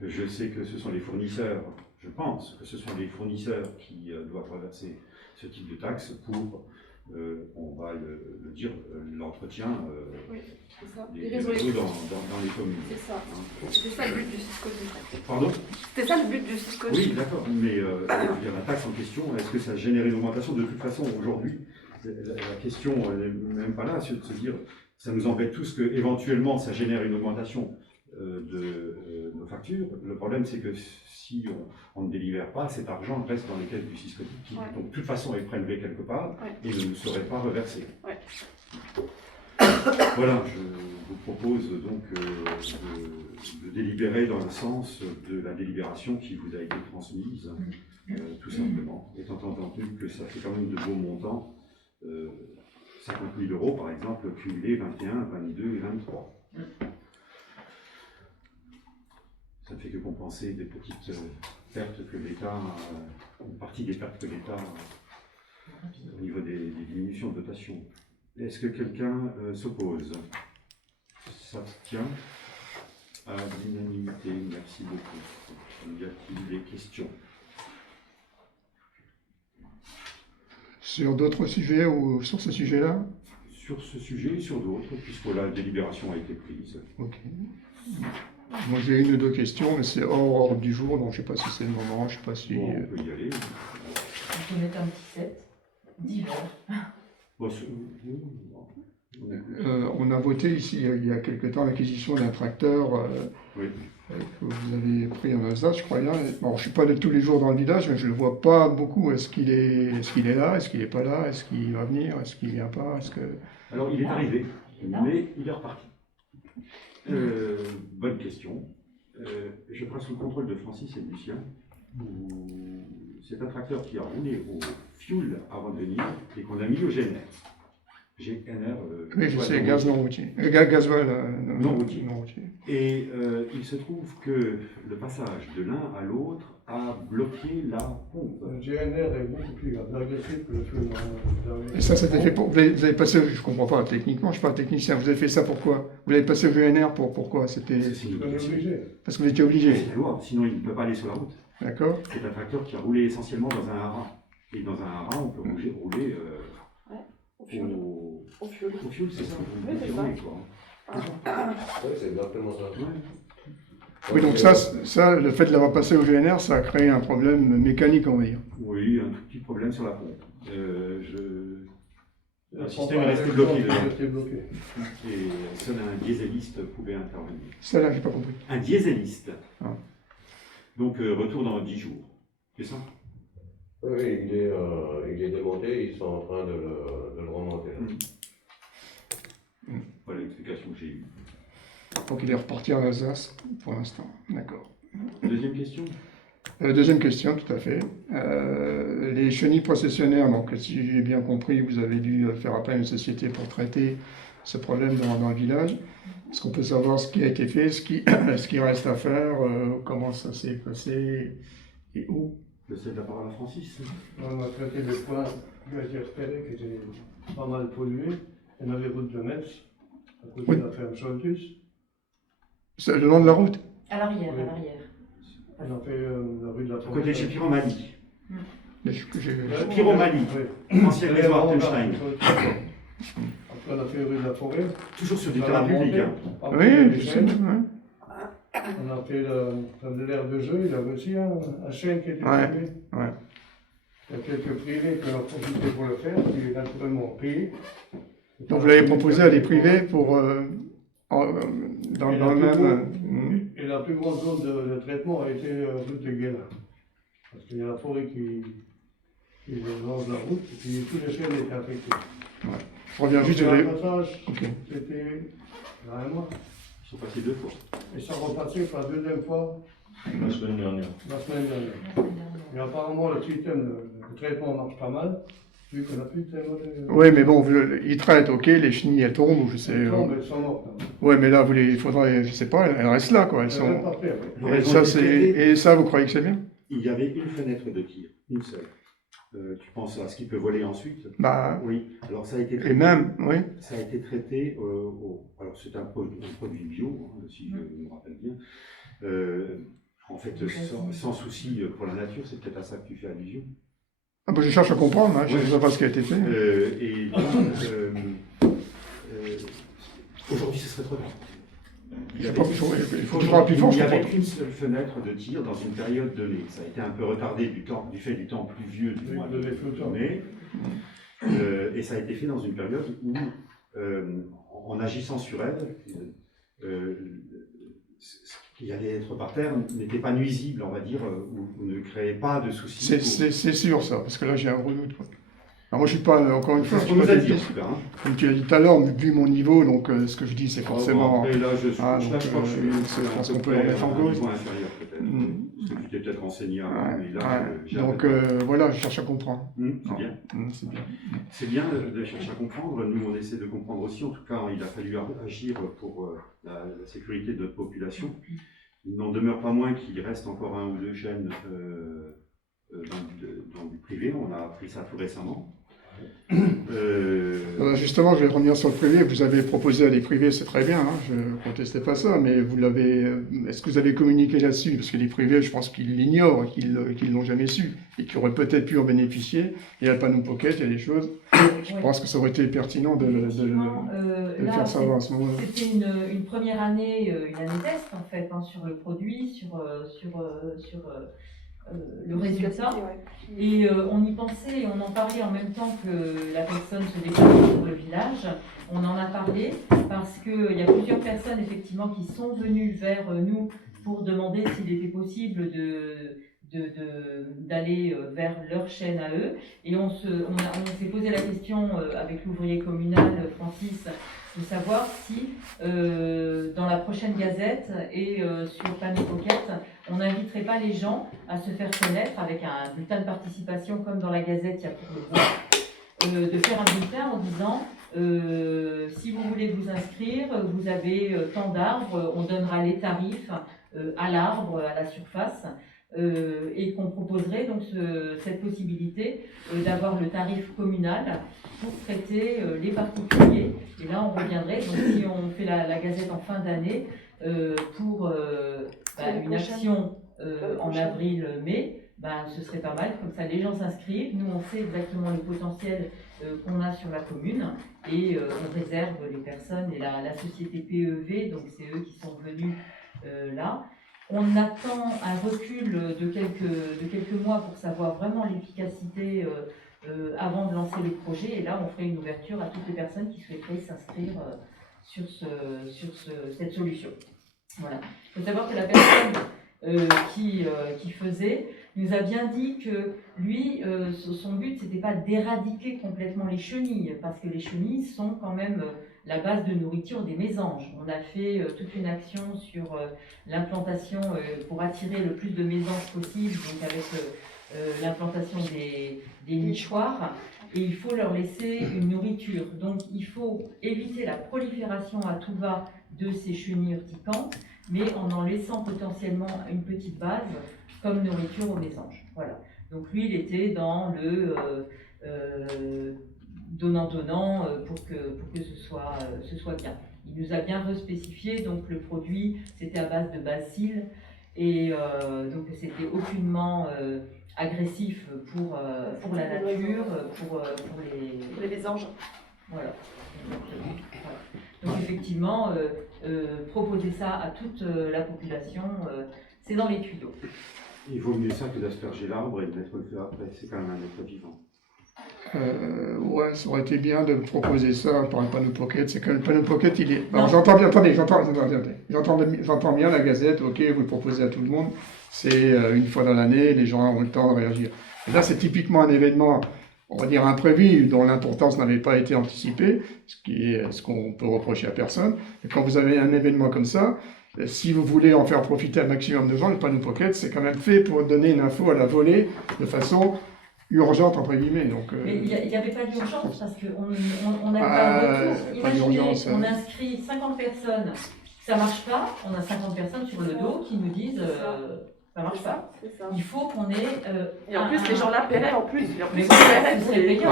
je sais que ce sont les fournisseurs, je pense que ce sont les fournisseurs qui doivent reverser ce type de taxe pour, on va le dire, l'entretien Oui, c'est ça. des réseaux dans les communes. C'est ça. Hein. C'était ça le but du CISCODIP. Pardon? C'était ça le but du CISCODIP. Oui, d'accord, mais je veux dire, la taxe en question, est-ce que ça génère une augmentation? De toute façon, aujourd'hui, la question n'est même pas là, c'est de se dire, ça nous embête tous que éventuellement ça génère une augmentation de nos factures. Le problème, c'est que si on ne délibère pas, cet argent reste dans les caisses du CISCODIP, qui, donc, de toute façon, est prélevé quelque part et ne nous serait pas reversé. Ouais. Voilà, je vous propose donc de délibérer dans le sens de la délibération qui vous a été transmise, tout simplement, étant entendu que ça fait quand même de beaux montants, 50 000 euros par exemple, cumulés 21, 22 et 23. Ça ne fait que compenser des petites pertes que l'État, une partie des pertes que l'État au niveau des diminutions de dotation. Est-ce que quelqu'un s'oppose? S'abstient? À l'unanimité, merci beaucoup. Y a-t-il des questions? Sur d'autres sujets ou sur ce sujet-là? Sur ce sujet et sur d'autres, puisque la délibération a été prise. Ok. Moi j'ai une ou deux questions, mais c'est hors ordre du jour, donc je ne sais pas si c'est le moment, je ne sais pas si... Bon, on peut y aller. On peut mettre un petit set divers. Bon, on écoute. On a voté ici il y a quelque temps l'acquisition d'un tracteur Oui. que vous avez pris en Alsace, je crois bien. Bon, je ne suis pas tous les jours dans le village, mais je ne le vois pas beaucoup. Est-ce qu'il est là? Est-ce qu'il n'est pas là? Est-ce qu'il va venir? Est-ce qu'il ne vient pas? Alors, il est arrivé, mais il est reparti. Bonne question. Je prends sous le contrôle de Francis et de Lucien. C'est un tracteur qui a roulé au fioul avant de venir et qu'on a mis au GNR. GNR. Oui, je sais, gaz non routier. Gasoil Non routier. non routier. Et il se trouve que le passage de l'un à l'autre a bloqué la pompe. Le GNR est beaucoup plus agressif que le feu. Et ça c'était fait pour... Vous avez passé, je ne comprends pas techniquement, je ne suis pas technicien, vous avez fait ça pourquoi? Vous l'avez passé au GNR pourquoi? C'était C'est une obligation. parce que vous étiez obligé. C'est la loi, sinon il ne peut pas aller sur la route. D'accord? C'est un tracteur qui a roulé essentiellement dans un haras. Et dans un haras, on peut rouler Au fioul. Au fioul. au fioul, c'est ça. Oui, c'est ça. Oui, c'est exactement ça. Oui, donc ça, le fait de l'avoir passé au GNR, ça a créé un problème mécanique, on va dire. Oui, un tout petit problème sur la pompe. Le Le système est resté bloqué dedans. resté bloqué. Et seul un dieseliste pouvait intervenir. Ça là, j'ai pas compris. Un dieseliste. Ah. Donc retour dans 10 jours. C'est ça? Oui, il est démonté, ils sont en train de le remonter. Voilà l'explication que j'ai eue. Donc il est reparti en Alsace pour l'instant. D'accord. Deuxième question? Deuxième question, tout à fait. Les chenilles processionnaires, donc si j'ai bien compris, vous avez dû faire appel à une société pour traiter ce problème dans le village. Est-ce qu'on peut savoir ce qui a été fait, ce qui reste à faire, comment ça s'est passé et où? Je cède la parole à Francis. On a traité des points qui ont été repérés, qui étaient pas mal pollués. Il y en avait route de Metz, à côté Oui. de la ferme Scholtus. C'est le long de la route? À l'arrière, Oui. à l'arrière. On a fait la rue de la À Forêt. côté de chez Pyromanie. J'ai- Pyromanie. Ancienne maison Artenstein. Après, on a fait rue de la Forêt. Toujours sur du Dans terrain la public. montée. Hein. Après, Oui, les je sais. chaînes. Ouais. On a fait de l'air de jeu, il y avait aussi un chêne qui était Ouais, tombé. ouais. Il y a quelques privés qui en ont profité pour le faire, qui naturellement ont payé. Donc vous l'avez proposé à des privés pour dans Et le la plus même. grande- Et la plus grande zone de traitement a été rue de Guénin. Parce qu'il y a la forêt qui longe la route, et puis tous les chênes étaient affectés. Je reviens juste. Donc, le passage, Ok. c'était il y a un mois. Ils sont passés 2 fois. Et ça repassait pour la deuxième fois La semaine dernière. la semaine dernière. Et apparemment, le système de traitement marche pas mal, vu qu'on n'a plus tellement de... Oui, mais bon, ils traitent, ok, les chenilles elles tombent, je sais. Non, mais elles sont mortes. Hein. Ouais, mais là, il faudrait, je sais pas, elles restent là, quoi. Elles Elles restent sont... par terre, oui. Elles ont été Et ça, vous croyez que c'est bien? Il y avait une fenêtre de tir, une seule. Tu penses à ce qui peut voler ensuite? Bah, Oui. Alors ça a été et traité. même, oui. Ça a été traité alors c'est un produit bio, hein, si je me rappelle bien. En fait, sans souci pour la nature, c'est peut-être à ça que tu fais allusion. Ah, bah, je cherche à comprendre, hein, je ne Ouais. sais pas ce qui a été fait. Et donc, aujourd'hui, ce serait trop tard. Il y avait, Il faut que je parle plus fort, il je y avait comprends. qu'une seule fenêtre de tir dans une période donnée. Ça a été un peu retardé du fait du temps pluvieux du Oui, mois vous avez fait le temps. de mai. Et ça a été fait dans une période où, en agissant sur elle, ce qui allait être par terre n'était pas nuisible, on va dire, ou ne créait pas de soucis. C'est sûr, ça, parce que là, j'ai un gros doute, quoi. Alors, moi, je suis pas, encore une fois, C'est ce je qu'on suis nous pas a dit, en technicien. tout cas. Hein. Comme tu l'as dit tout à l'heure, vu mon niveau, donc ce que je dis, c'est forcément. Et là, je Ah, je donc, crois que je suis je pense un qu'on peu peut le mettre en à un cause. niveau inférieur, peut-être. Parce que tu t'es peut-être renseigné avant, mais là, j'ai Donc, voilà, je cherche à comprendre. c'est bien. C'est bien. C'est bien de chercher à comprendre. Nous, on essaie de comprendre aussi. En tout cas, il a fallu agir pour la sécurité de notre population. Il n'en demeure pas moins qu'il reste encore un ou deux chaînes dans du privé. On a appris ça tout récemment. Justement, je vais revenir sur le privé. Vous avez proposé à des privés, c'est très bien, hein, je ne contestais pas ça, mais est-ce que vous avez communiqué là-dessus? Parce que les privés, je pense qu'ils l'ignorent, qu'ils ne l'ont jamais su, et qu'ils auraient peut-être pu en bénéficier. Il y a le panneau pocket, il y a des choses. Je pense que ça aurait été pertinent de le faire savoir à ce moment-là. C'était une première année, une année test en fait, hein, sur le produit, sur le résultat. Et on y pensait et on en parlait en même temps que la personne se déplaçait sur le village. On en a parlé parce qu'il y a plusieurs personnes effectivement qui sont venues vers nous pour demander s'il était possible d'aller vers leur chaîne à eux. Et on s'est posé la question avec l'ouvrier communal Francis de savoir si dans la prochaine gazette et sur Panneau Pocket, on n'inviterait pas les gens à se faire connaître avec un bulletin de participation comme dans la gazette il y a pour le bois, de faire un bulletin en disant si vous voulez vous inscrire, vous avez tant d'arbres, on donnera les tarifs à l'arbre, à la surface. Et qu'on proposerait donc cette possibilité d'avoir le tarif communal pour traiter les particuliers. Et là, on reviendrait, donc si on fait la gazette en fin d'année, pour une action en avril-mai, ce serait pas mal, comme ça les gens s'inscrivent, nous on sait exactement le potentiel qu'on a sur la commune et on réserve les personnes et la société PEV, donc c'est eux qui sont venus là. On attend un recul de quelques mois pour savoir vraiment l'efficacité avant de lancer le projet. Et là, on ferait une ouverture à toutes les personnes qui souhaiteraient s'inscrire sur cette solution. Voilà. Il faut savoir que la personne qui faisait nous a bien dit que lui, son but, c'était pas d'éradiquer complètement les chenilles, parce que les chenilles sont quand même la base de nourriture des mésanges. On a fait toute une action sur l'implantation pour attirer le plus de mésanges possible, donc avec l'implantation des nichoirs, et il faut leur laisser une nourriture. Donc il faut éviter la prolifération à tout va de ces chenilles urticantes, mais en laissant potentiellement une petite base comme nourriture aux mésanges. Voilà. Donc lui, il était dans le donnant-donnant pour que ce soit bien. Il nous a bien respécifié, donc le produit, c'était à base de bacilles, et donc c'était aucunement agressif pour la nature, pour les mésanges. Voilà. Donc effectivement, proposer ça à toute la population, c'est dans les tuyaux. Il vaut mieux ça que d'asperger l'arbre et de mettre le feu après, c'est quand même un être vivant. Ouais, ça aurait été bien de proposer ça par le panneau pocket. C'est que le panneau pocket, il est. Alors j'entends bien, attendez, j'entends bien la gazette, ok, vous le proposez à tout le monde. C'est une fois dans l'année, les gens ont le temps de réagir. Et là, c'est typiquement un événement, on va dire imprévu, dont l'importance n'avait pas été anticipée, ce qu'on peut reprocher à personne. Et quand vous avez un événement comme ça, si vous voulez en faire profiter un maximum de gens, le panneau pocket, c'est quand même fait pour donner une info à la volée de façon urgente, entre guillemets. Donc, mais il n'y avait pas d'urgence parce qu'on a pas de retour. Imaginez, on inscrit 50 personnes, ça ne marche pas, on a 50 personnes sur le dos qui nous disent ça ne marche pas. Il faut qu'on ait. Et en plus, les gens là paieraient en plus. Et en plus,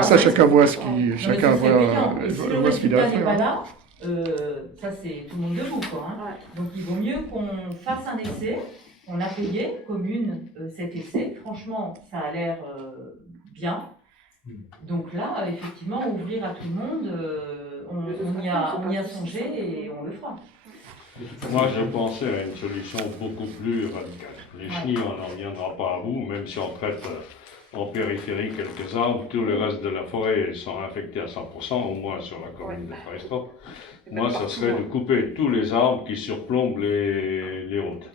ça, chacun voit ce qu'il si le résultat n'est pas faire. là, ça c'est tout le monde debout, quoi. Hein. Ouais. Donc il vaut mieux qu'on fasse un essai. On a payé, commune, cet essai. Franchement, ça a l'air bien. Donc là, effectivement, ouvrir à tout le monde, on y a songé et on le fera. Moi, je pensais à une solution beaucoup plus radicale. Les chenilles, on n'en viendra pas à bout, même si on traite en périphérie quelques arbres, tout le reste de la forêt sont infectés à 100%, au moins sur la commune de Forestro. Moi, ça serait de couper tous les arbres qui surplombent les routes.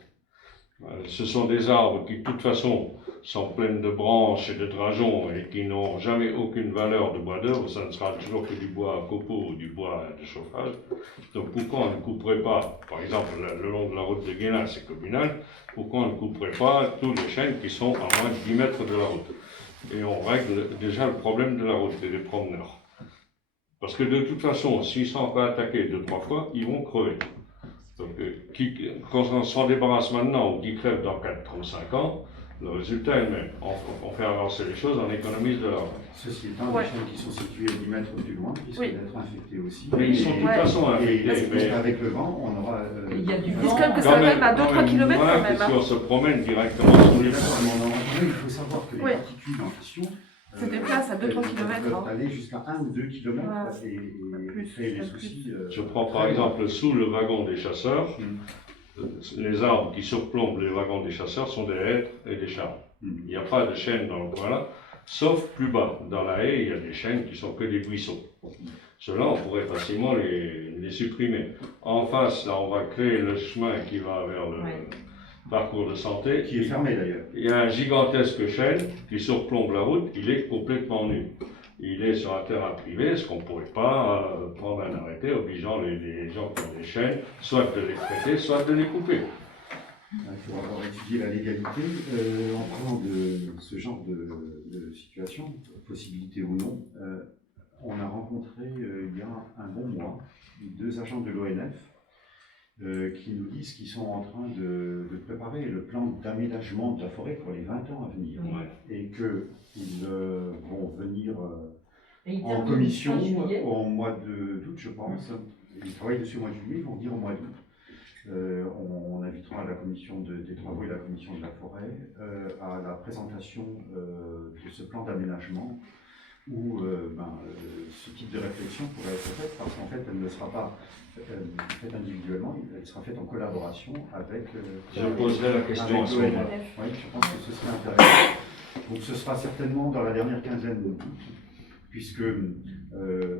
Ce sont des arbres qui, de toute façon, sont pleines de branches et de drageons et qui n'ont jamais aucune valeur de bois d'œuvre. Ça ne sera toujours que du bois à copeaux ou du bois de chauffage. Donc pourquoi on ne couperait pas, par exemple, le long de la route de Guélin, c'est communal, pourquoi on ne couperait pas tous les chênes qui sont à moins de 10 mètres de la route? Et on règle déjà le problème de la route et des promeneurs. Parce que de toute façon, s'ils ne sont pas attaqués 2-3 fois, ils vont crever. Donc, quand on s'en débarrasse maintenant ou qu'ils crèvent dans 4 ou 5 ans, Le résultat est le même. On fait avancer les choses, on économise de l'argent. Ceci étant, Ouais. les chênes qui sont situés 10 mètres plus loin risquent Oui. d'être infectés aussi. Mais ils sont de toute Ouais. façon Et infectés. Mais avec le vent, on aura. Il y a du Ils vent. disent quand même que quand ça va même à 2-3 quand même km moins quand que même. si Hein. on se promène directement sous les D'accord, mais ponts. il faut savoir que les Ouais. particules en question. Se déplacent à 2-3 elles kilomètres, peuvent hein. aller jusqu'à 1 ou 2 kilomètres Ouais. et Plus, créer des même soucis. Je prends par exemple sous le wagon des chasseurs, les arbres qui surplombent les wagons des chasseurs sont des hêtres et des charmes. Il n'y a pas de chêne dans le coin là, sauf plus bas. Dans la haie, il y a des chênes qui sont que des buissons. Ceux-là, on pourrait facilement les supprimer. En face, là, on va créer le chemin qui va vers le Ouais. parcours de santé. Qui est fermé d'ailleurs. Il y a un gigantesque chêne qui surplombe la route, il est complètement nu. Il est sur un terrain privé, est-ce qu'on ne pourrait pas prendre un arrêté obligeant les gens qui ont des chênes, soit de les traiter, soit de les couper. Il faut avoir étudié la légalité. En parlant de ce genre de situation, possibilité ou non, on a rencontré il y a un bon mois 2 agents de l'ONF qui nous disent qu'ils sont en train de préparer le plan d'aménagement de la forêt pour les 20 ans à venir. Oui. Et qu'ils vont venir Et il en termine commission fin juillet. au mois d'août, je pense. Ils travaillent dessus au mois de juillet, ils vont venir au mois d'août. On invitera la commission des travaux et la commission de la forêt à la présentation de ce plan d'aménagement où ce type de réflexion pourrait être faite parce qu'en fait elle ne sera pas faite individuellement, elle sera faite en collaboration avec Je poserai la question à ce l'ONF. moment-là. Oui, je pense que ce serait intéressant. Donc ce sera certainement dans la dernière quinzaine d'août, puisque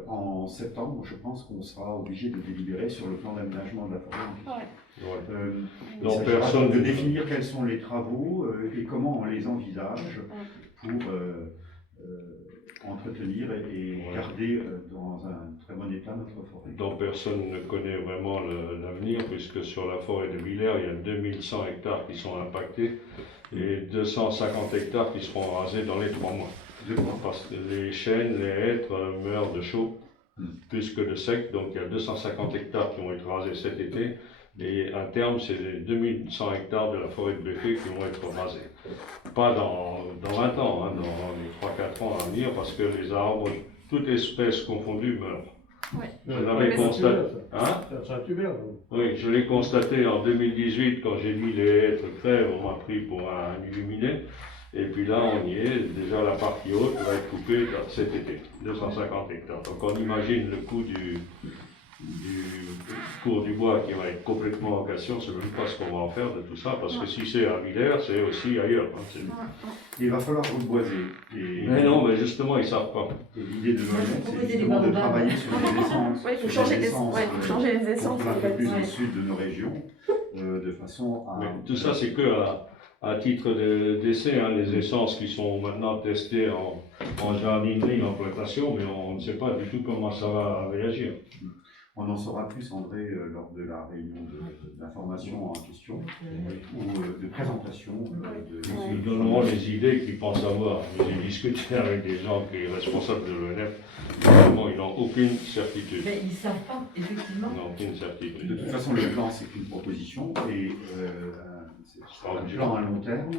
en septembre, je pense qu'on sera obligé de délibérer sur le plan d'aménagement de la forêt. Ouais. Ouais. Il Donc, s'agira personne de ne- définir quels sont les travaux et comment on les envisage pour entretenir et garder dans un très bon état notre forêt. dont personne ne connaît vraiment l'avenir, puisque sur la forêt de Villers, il y a 2100 hectares qui sont impactés et 250 hectares qui seront rasés dans les 3 mois. Parce que les chênes, les hêtres meurent de chaud plus que de sec, donc il y a 250 hectares qui vont être rasés cet été. Et à terme, c'est les 2100 hectares de la forêt de Béfé qui vont être rasés. Pas dans 20 ans, hein, dans les 3-4 ans à venir, parce que les arbres, toutes espèces confondues, meurent. Je l'avais Mais constaté. Hein? Ça tue bien. Oui, je l'ai constaté en 2018 quand j'ai mis les hêtres crèves, on m'a pris pour un illuminé. Et puis là, on y est, déjà la partie haute va être coupée cet été, 250 hectares. Donc on imagine le coût du cours du bois qui va être complètement en question, c'est même pas ce qu'on va en faire de tout ça, parce que si c'est à Villers, c'est aussi ailleurs. Hein, Il va falloir reboiser. Et, mais non, mais justement, ils savent pas. et l'idée de l'ONF, c'est Proposer des justement de baobabs. travailler sur les essences. Ouais, il faut sur changer les les essences, faut changer les essences. qu'on trouve un peu plus Ouais. au sud de nos régions, de façon à... Mais tout ça, c'est que à titre d'essai, hein, les essences qui sont maintenant testées en jardinerie, en plantation, mais on ne sait pas du tout comment ça va réagir. On en saura plus, André, lors de la réunion d'information en question, ou de présentation. Ils donneront les idées qu'ils pensent avoir. J'ai discuté avec des gens qui sont responsables de l'ONF. Vraiment, ils n'ont aucune certitude. Mais ils ne savent pas, effectivement. Ils n'ont aucune certitude. De toute façon, le plan, c'est une proposition et c'est un plan à long terme,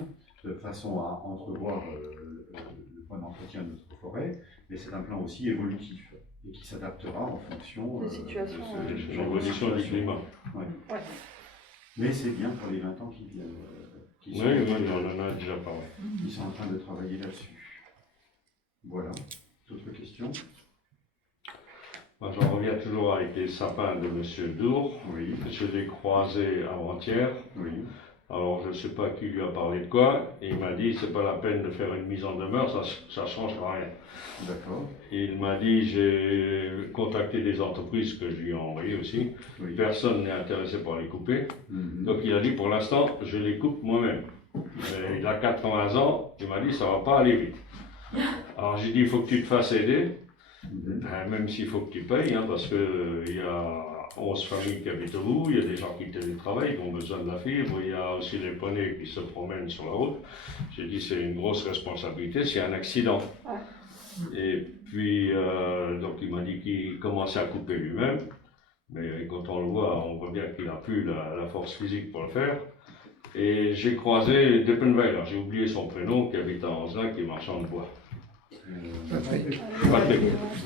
de façon à entrevoir le point d'entretien de notre forêt, mais c'est un plan aussi évolutif et qui s'adaptera en fonction Des situations, de L'évolution du climat. Ouais. Ouais. Mais c'est bien pour les 20 ans qui viennent, qui Oui, sont, on en a déjà parlé. qui sont en train de travailler là-dessus. Voilà. D'autres questions? Moi, j'en reviens toujours avec les sapins de M. Dour. Oui. Je l'ai croisé avant-hier. Oui. Alors, je ne sais pas qui lui a parlé de quoi. Il m'a dit, c'est pas la peine de faire une mise en demeure, ça ne changera rien. D'accord. Et il m'a dit, j'ai contacté des entreprises que je lui ai envoyées aussi. Oui. Personne n'est intéressé par les couper. Mhm. Donc, il a dit, pour l'instant, je les coupe moi-même. Mais il a 80 ans, il m'a dit, ça va pas aller vite. Alors, j'ai dit, il faut que tu te fasses aider. Mhm. Ben, même s'il faut que tu payes, hein, parce qu'il y a 11 familles qui habitent au bout, il y a des gens qui télétravaillent, qui ont besoin de la fibre, il y a aussi les poneys qui se promènent sur la route. J'ai dit c'est une grosse responsabilité, c'est un accident. Et puis, donc il m'a dit qu'il commençait à couper lui-même, mais quand on le voit, on voit bien qu'il n'a plus la force physique pour le faire. Et j'ai croisé Deppenweiler, j'ai oublié son prénom, qui habite à Anzin, qui est marchand de bois. Patrick. Patrick.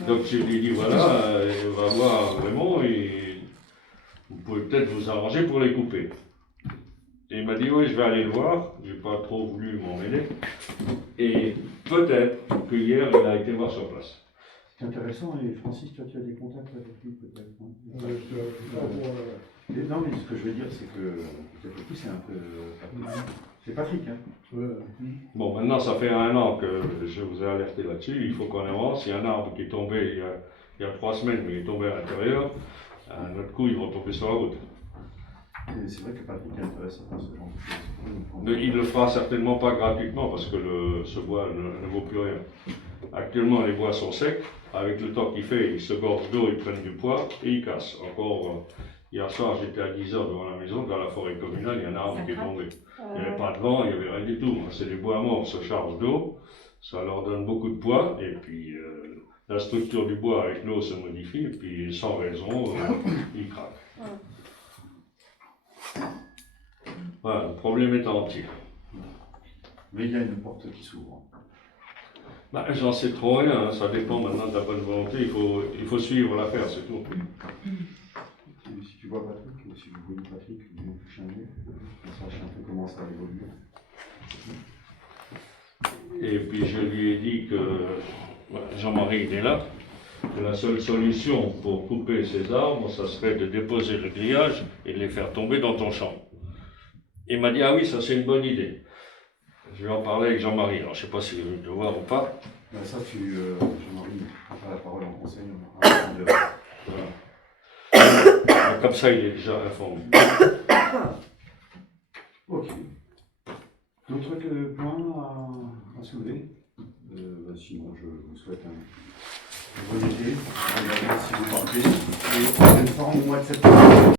Donc je lui ai dit voilà, on va voir vraiment et vous pouvez peut-être vous arranger pour les couper. Et il m'a dit oui, je vais aller le voir, j'ai pas trop voulu m'en mêler. Et peut-être que hier il a été voir sur place. C'est intéressant, et Francis, toi tu as des contacts avec lui peut-être, non? Non, mais ce que je veux dire, c'est que peut-être que c'est un peu. C'est Patrick, hein? Bon, maintenant ça fait 1 an que je vous ai alerté là-dessus, il faut qu'on avance. Il y a un arbre qui est tombé il y a 3 semaines, mais il est tombé à l'intérieur. À notre coup, ils vont tomber sur la route. Et c'est vrai que Patrick est intéressé par ce genre de choses. Mais il ne le fera certainement pas gratuitement parce que ce bois ne vaut plus rien. Actuellement, les bois sont secs. Avec le temps qu'il fait, ils se gorgent d'eau, ils prennent du poids et ils cassent. Encore hier soir, j'étais à 10 h devant la maison, dans la forêt communale, il y a un arbre qui est tombé. Il n'y avait pas de vent, il n'y avait rien du tout. C'est des bois morts, se chargent d'eau, ça leur donne beaucoup de poids et puis la structure du bois avec l'eau se modifie et puis sans raison, il craque. Voilà, le problème est entier. Mais il y a une porte qui s'ouvre. Bah, j'en sais trop rien, hein. Ça dépend maintenant de la bonne volonté, il faut suivre l'affaire, c'est tout. Si tu vois Patrick, ou si vous voyez Patrick, vous nous touchez un peu, on sache un peu comment ça évolue. Et puis je lui ai dit que Jean-Marie il est là, que la seule solution pour couper ces arbres, ça serait de déposer le grillage et de les faire tomber dans ton champ. Il m'a dit ah oui, ça c'est une bonne idée. Je vais en parler avec Jean-Marie, alors je ne sais pas s'il veut te voir ou pas. Ben ça, Jean-Marie, prendra la parole en conseil. Voilà. Comme ça, il est déjà informé. Ok. D'autres points à soulever? Sinon, je vous souhaite un bon été. Regardez si vous partez. Et on se au mois de septembre.